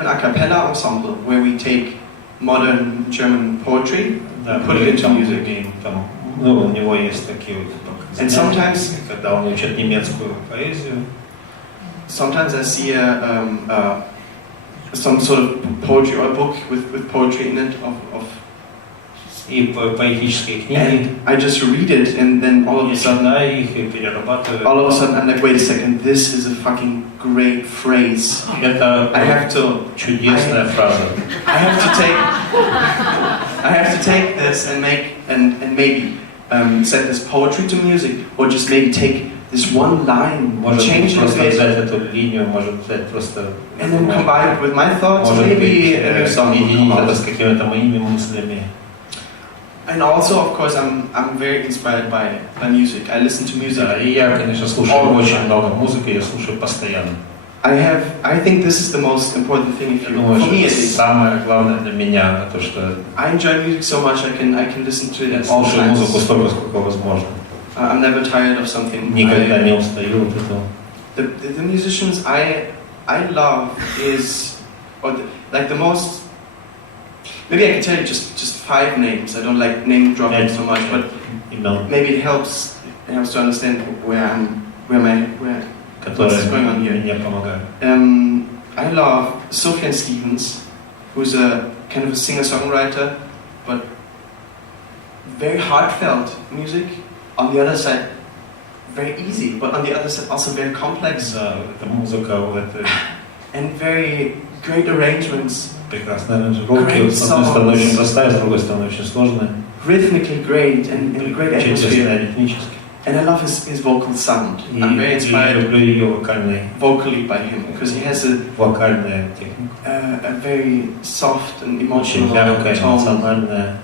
an a cappella ensemble where we take modern German poetry and put it into music. Там, у него есть такие вот And sometimes, когда он учит немецкую поэзию. Sometimes I see some sort of poetry or a book with poetry in it of И поэтические книги. and I just read it, and then all of a sudden I'm like, wait a second, this is a fucking great phrase. Это I have to чудесная фраза. I have to take this and make and maybe set this poetry to music, or just maybe take this one line, change it a bit, взять эту линию, может взять просто, and then combine it with my thoughts, может maybe a new song will come out. это с какими-то моими мыслями. And also, of course, I'm very inspired by music. I listen to music. Да, и я, конечно, слушаю очень много музыки, я слушаю постоянно. I think this is the most important thing Я думаю, for me что at least. самое главное для меня, то что I enjoy music so much I can listen to it я at all слушаю музыку times. столько, сколько возможно. I'm never tired of something. Никогда не устаю от этого. The musicians I love is, like the most. Maybe I can tell you just 5 names. I don't like name dropping so much, but maybe it helps to understand what's going on here. Мне помогают. I love Sufjan Stevens, who's a kind of a singer-songwriter, but very heartfelt music. On the other side, very easy, but on the other side also very complex. Да, это музыка, это and very great arrangements. Прекрасная аранжировка, с одной стороны очень простая, с другой стороны очень сложная. Rhythmically great and great atmosphere. Ритмически. And I love his vocal sound. I'm very inspired vocally by him because he has a very soft and emotional tone.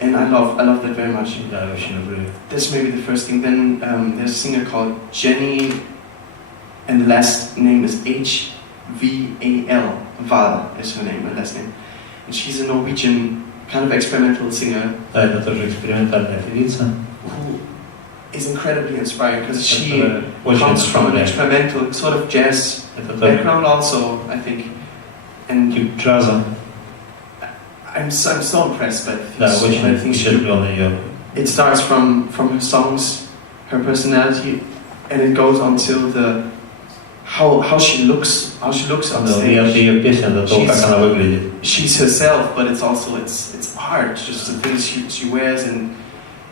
And I love that very much. That's maybe the first thing. Then there's a singer called Jenny, and the last name is H-V-A-L. Val is her name, her last name. And she's a Norwegian kind of experimental singer. Это тоже экспериментальная певица. Who is incredibly inspiring because she comes from an experimental sort of jazz background also, I think. And джаза. I'm so impressed by очень things. It starts from her songs, her personality, and it goes until the how she looks on stage. Ее песня до того, как она выглядит. She's herself, but it's also it's art, just the things she wears and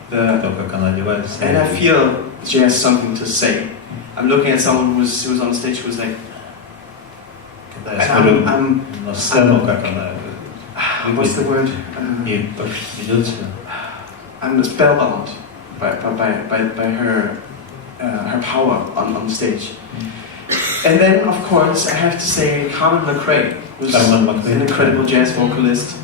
the. То, как она одевается. And I feel she has something to say. I'm looking at someone who was on stage who was like. Когда я смотрю на сцену, как она. What's the word? И ведет себя. I'm spellbound by her power on stage. And then, of course, I have to say Carmen McRae, who's an incredible jazz vocalist.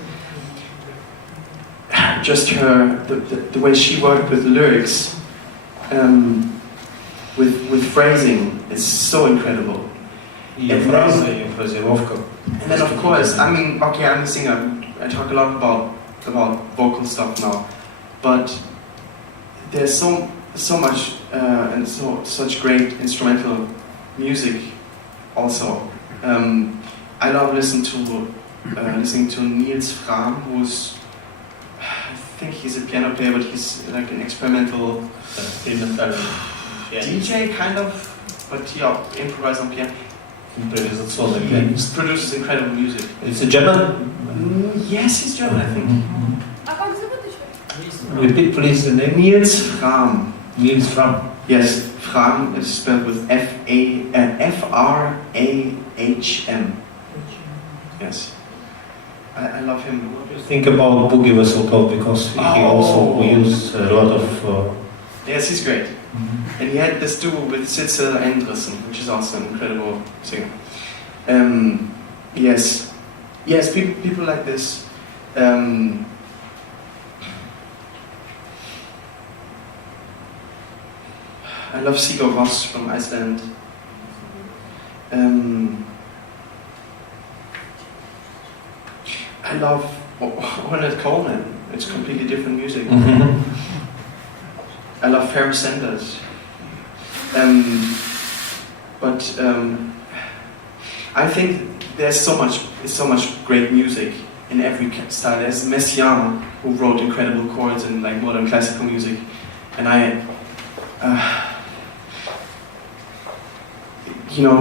Just the way she worked with lyrics, with phrasing, is so incredible. Ее фразы, ее фразировка. And then, of course, I mean, okay, I'm a singer. I talk a lot about vocal stuff now, but there's so much and such great instrumental music also. I love listening to Niels Fram, who's think he's a piano player, but he's like an experimental DJ kind of, but he improvises on piano. He produces incredible music. It's a German? Yes, he's German, I think. А как зовут еще? Repeat please the name. Niels Fram. Niels Fram. Yes, Fram is spelled with F-R-A-H-M. Yes. I love him. Think about Boogie Whistle because he also used a lot of... Yes, he's great. And he had this duo with Sitzer Andresen, which is also an incredible singer. Yes, people like this. I love Sigur Rós from Iceland. I love Ornette Coleman. It's completely different music. I love Pharoah Sanders. But I think there's so much great music in every style. There's Messiaen, who wrote incredible chords in like modern classical music, and I,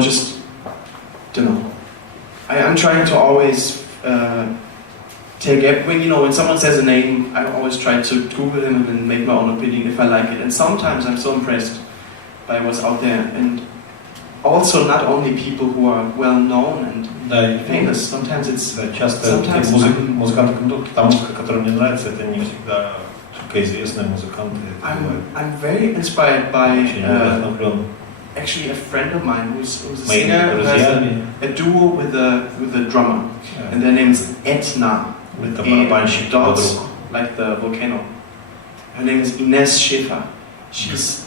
just don't know. I'm trying to always take when someone says a name, I always try to Google him and then make my own opinion if I like it. And sometimes I'm so impressed by what's out there, and also not only people who are well known and famous. Sometimes it's часто музыканты, та музыка, которая мне нравится, это не всегда только известные музыканты. I'm very inspired by actually a friend of mine who's a singer who has a duo with a drummer, and their name is Etna. With dots, like the volcano. Her name is Ines Schäfer.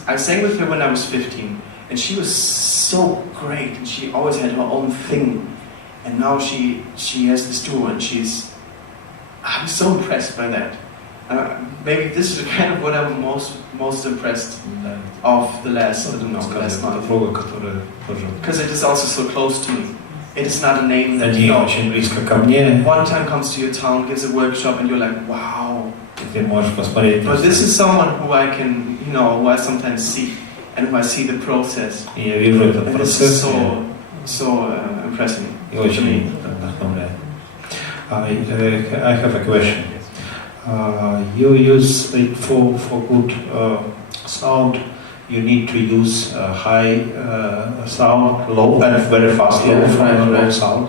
I sang with her when I was 15, and she was so great, and she always had her own thing. And now she has this duo, and I'm so impressed by that. Maybe this is kind of what I'm most impressed of the last month. Because it is also so close to me. It is not a name that one time comes to your town, gives a workshop, and you're like, wow. But this is someone who I can, who I sometimes see, and who I see the process. And this is so impressive to me. I have a question. You use it for good sound. You need to use high sound, low and very fast low from low sound.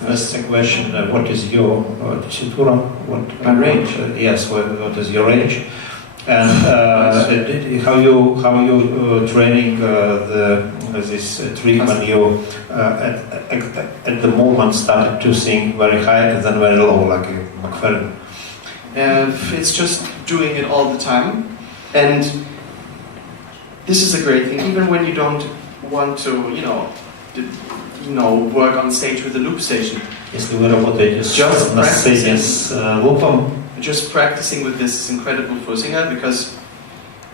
That's the question. What is your tessitura? My range? Yes. What is your range? And how you training this trick when you at the moment started to sing very high and then very low, like a McFerrin? It's just doing it all the time, and this is a great thing. Even when you don't want to, work on stage with the Loopstation. Если вы работаете на сцене с лупом, just practicing with this is incredible for a singer because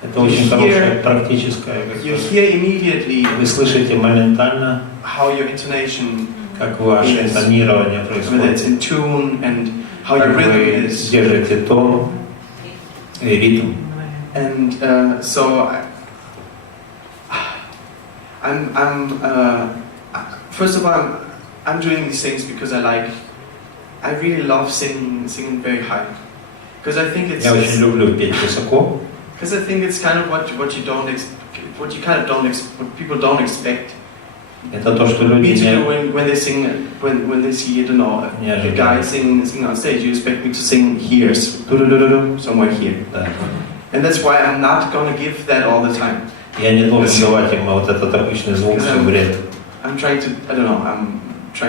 это очень хорошая практическая. You hear immediately. Вы слышите моментально, how your intonation, как ваше интонирование происходит. Whether it's in tune and how your rhythm is. Держите тон и ритм. And so first of all, I'm doing these things because I really love singing very high. Because I think it's. Я очень люблю петь высоко. Because I think it's kind of what people don't expect. Это то, что люди не. When they see, I don't know, a guy singing on stage, you expect me to sing here, somewhere here. And that's why I'm not going to give that all the time. Я не должен давать им вот этот обычный звук все время. I'm trying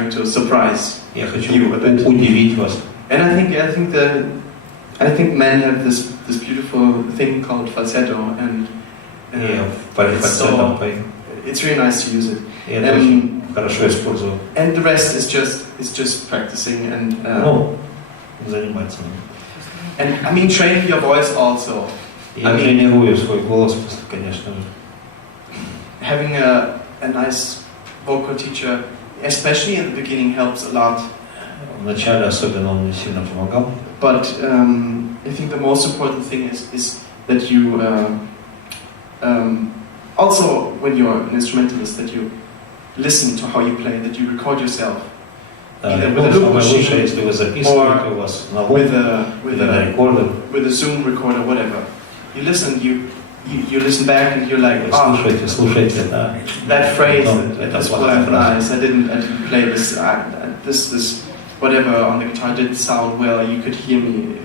to surprise Я хочу удивить вас. And I think men have this beautiful thing called falsetto, and it's really nice to use it. Хорошо использую. And the rest is just practicing and заниматься. And I mean training your voice also. Я тренирую свой голос, конечно же. Having a nice vocal teacher, especially in the beginning, helps a lot. В начале особенно он мне сильно помогал. But I think the most important thing is that you also, when you're an instrumentalist, that you listen to how you play, that you record yourself. Either with a loop machine or with a Zoom recorder, whatever. You listen, you listen back and you're like, that phrase, this was nice. I didn't play this, this whatever on the guitar didn't sound well. You could hear me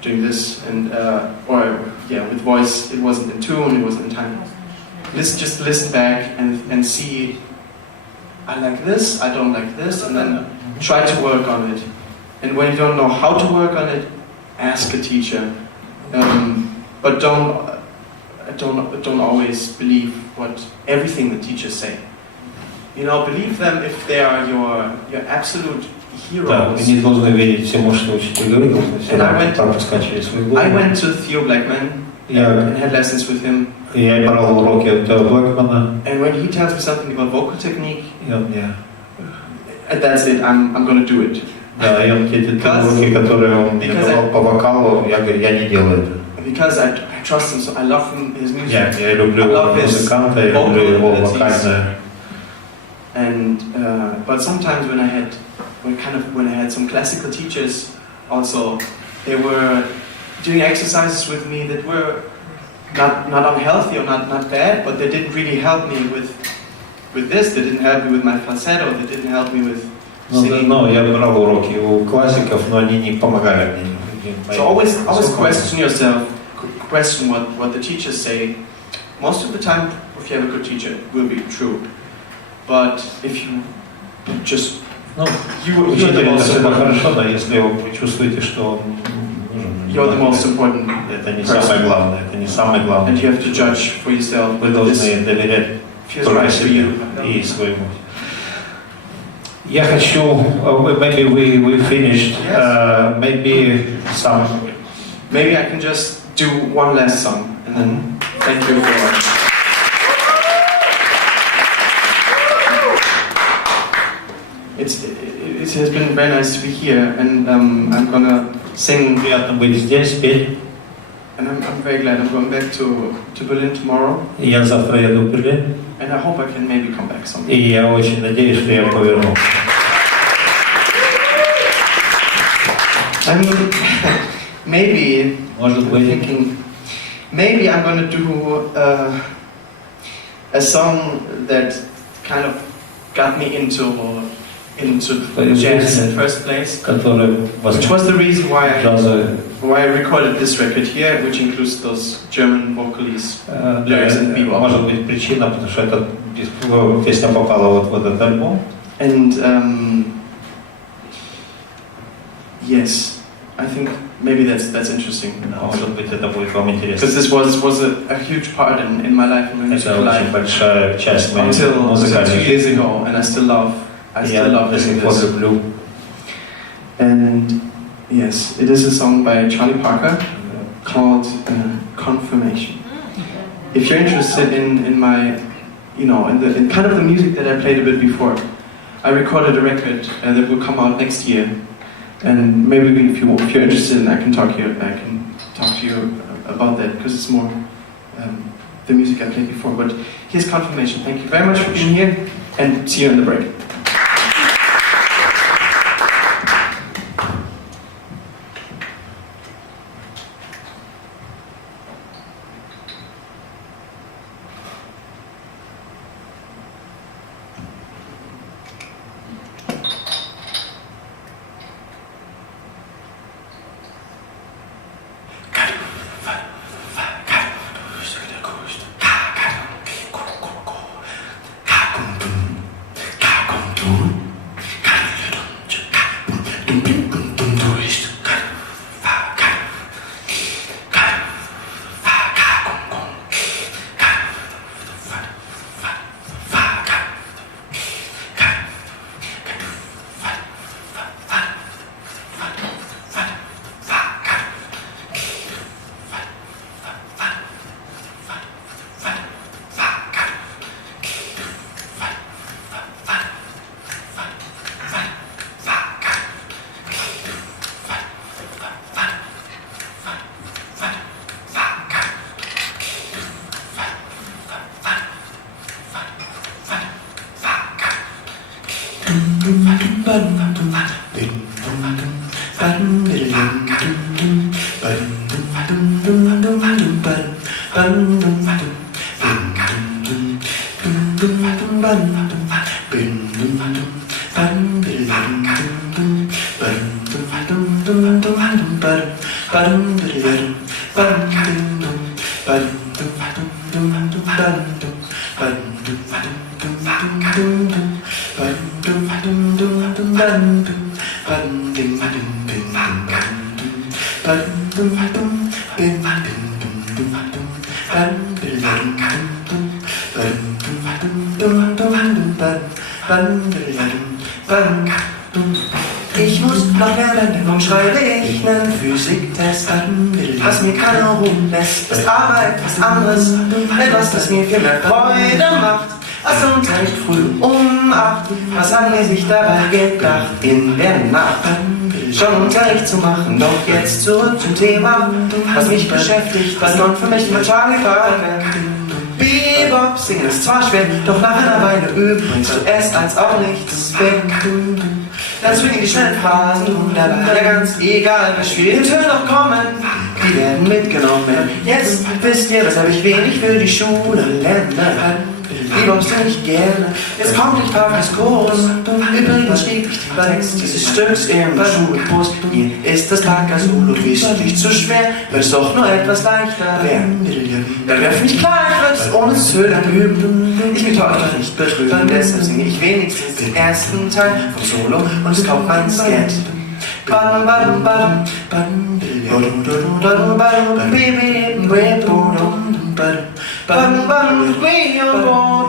doing this, and with voice it wasn't in tune, it wasn't in time. Just listen back and see. I like this, I don't like this, and then try to work on it. And when you don't know how to work on it, ask a teacher. But don't always believe everything the teachers say. You know, believe them if they are your absolute heroes. And I went to Theo Blackman and had lessons with him. And when he tells me something about vocal technique, that's it, I'm gonna do it. Because I trust him, so I love his music. I love his vocal abilities. And but sometimes when I had some classical teachers, also they were doing exercises with me that were not unhealthy or not bad, but they didn't really help me with this. They didn't help me with my falsetto. They didn't help me with singing. Я брал уроки у классиков, но они не помогали мне. So always question yourself. Question what the teachers say. Most of the time, if you have a good teacher, it will be true. But if you just you're the most important это не самое главное, это не самое главное. And you have to judge for yourself. Вы должны доверять только себе и своему. Я хочу, maybe we finished, maybe I can just do one last song and then thank you very much. It has been very nice to be here, and I'm gonna sing. Приятно быть здесь, петь. And I'm very glad. I'm going back to Berlin tomorrow. Я завтра еду в Берлин. And I hope I can maybe come back someday. И я очень надеюсь, что я поверну. I mean, maybe. Может быть. Thinking, maybe I'm going to do a song that kind of got me into jazz in the first place, which was the reason why I recorded this record here, which includes those German vocalists, lyrics and bebop. Может быть причина, потому что эта песня попала вот в этот альбом. And yes, I think maybe that's interesting. Может быть это будет вам интересно. Because this was a huge part in my life, in my music life. Это очень большая часть моей музыкальной жизни. 2 years ago, and I still love doing this. And yes, it is a song by Charlie Parker called Confirmation. If you're interested in my, in kind of the music that I played a bit before, I recorded a record that will come out next year. And maybe if you're interested, I can talk to you about that, because it's more the music I played before. But here's Confirmation. Thank you very much for being here, and see you in the break. Ich muss noch lernen, warum schreibe ich einen Physiktest? Was mir keine Ruhe lässt, ist aber etwas anderes. Etwas, das mir viel mehr Freude macht als Unterricht früh um 8. Was haben die sich dabei gedacht in der Nacht? Schon Unterricht zu machen, doch jetzt zurück zum Thema, was mich beschäftigt, was nun für mich mit Charlie Parker. Bebop singen ist zwar schwer, doch nach einer Weile üben bringst du es als auch nichts weg. Dann swingen die schnellen Phasen wunderbar, ja ganz egal, wie schwierige Töne noch kommen, die werden mitgenommen. Jetzt wisst ihr, weshalb ich wenig für die Schule lerne. Bebop sing ich gerne, jetzt kommt ich Parkers Chorus. Übrigens schrieb ich den Text dieses Stücks im Schulbus. Hier ist das Parker Solo, ist nicht zu schwer, wird es doch nur etwas leichter werden. Dann werf mich klar, ich würde es ohne Zögern üben. Ich will euch doch nicht betrügen, deshalb singe ich wenigstens den ersten Teil vom Solo und es kommt mein Skat. Badum badum badum badum badum badum badum baby badum badum badum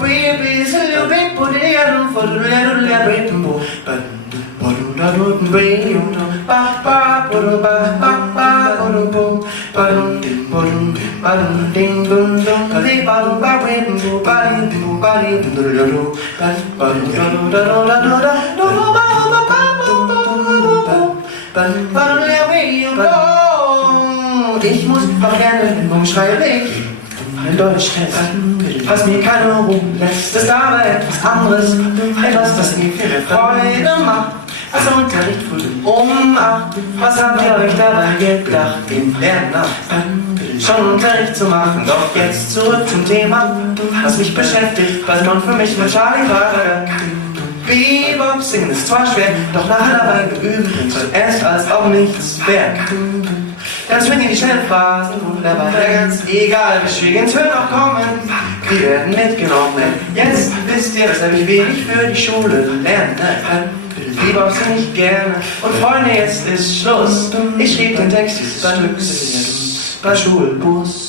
baby so big body and for the little badum badum badum badum ba ba badum ba ba badum badum badum badum ding dum dum badum badum badum badum badum ich muss noch lernen, warum schreibe ich ein Deutschtest, was mir keine Ruhe lässt, ist aber etwas anderes, etwas, das mir viel Freude macht, als Unterricht früh um 8. Was habt ihr euch dabei gedacht in der Nacht? Schon Unterricht zu machen, doch jetzt zurück zum Thema, was mich beschäftigt, was nun für mich mit Charlie Parker. Bebop singen ist zwar schwer, doch nach einer Weile üben bringt es als auch nichts wert. Dann swingen die schnellen Phasen wunderbar, ja ganz egal, wie schwierigen Töne auch kommen, die werden mitgenommen. Jetzt wisst ihr, weshalb ich wenig für die Schule lerne. Bebop sing ich gerne und Freunde, jetzt ist Schluss. Ich schrieb den Text dieses Stücks bei Schulbus.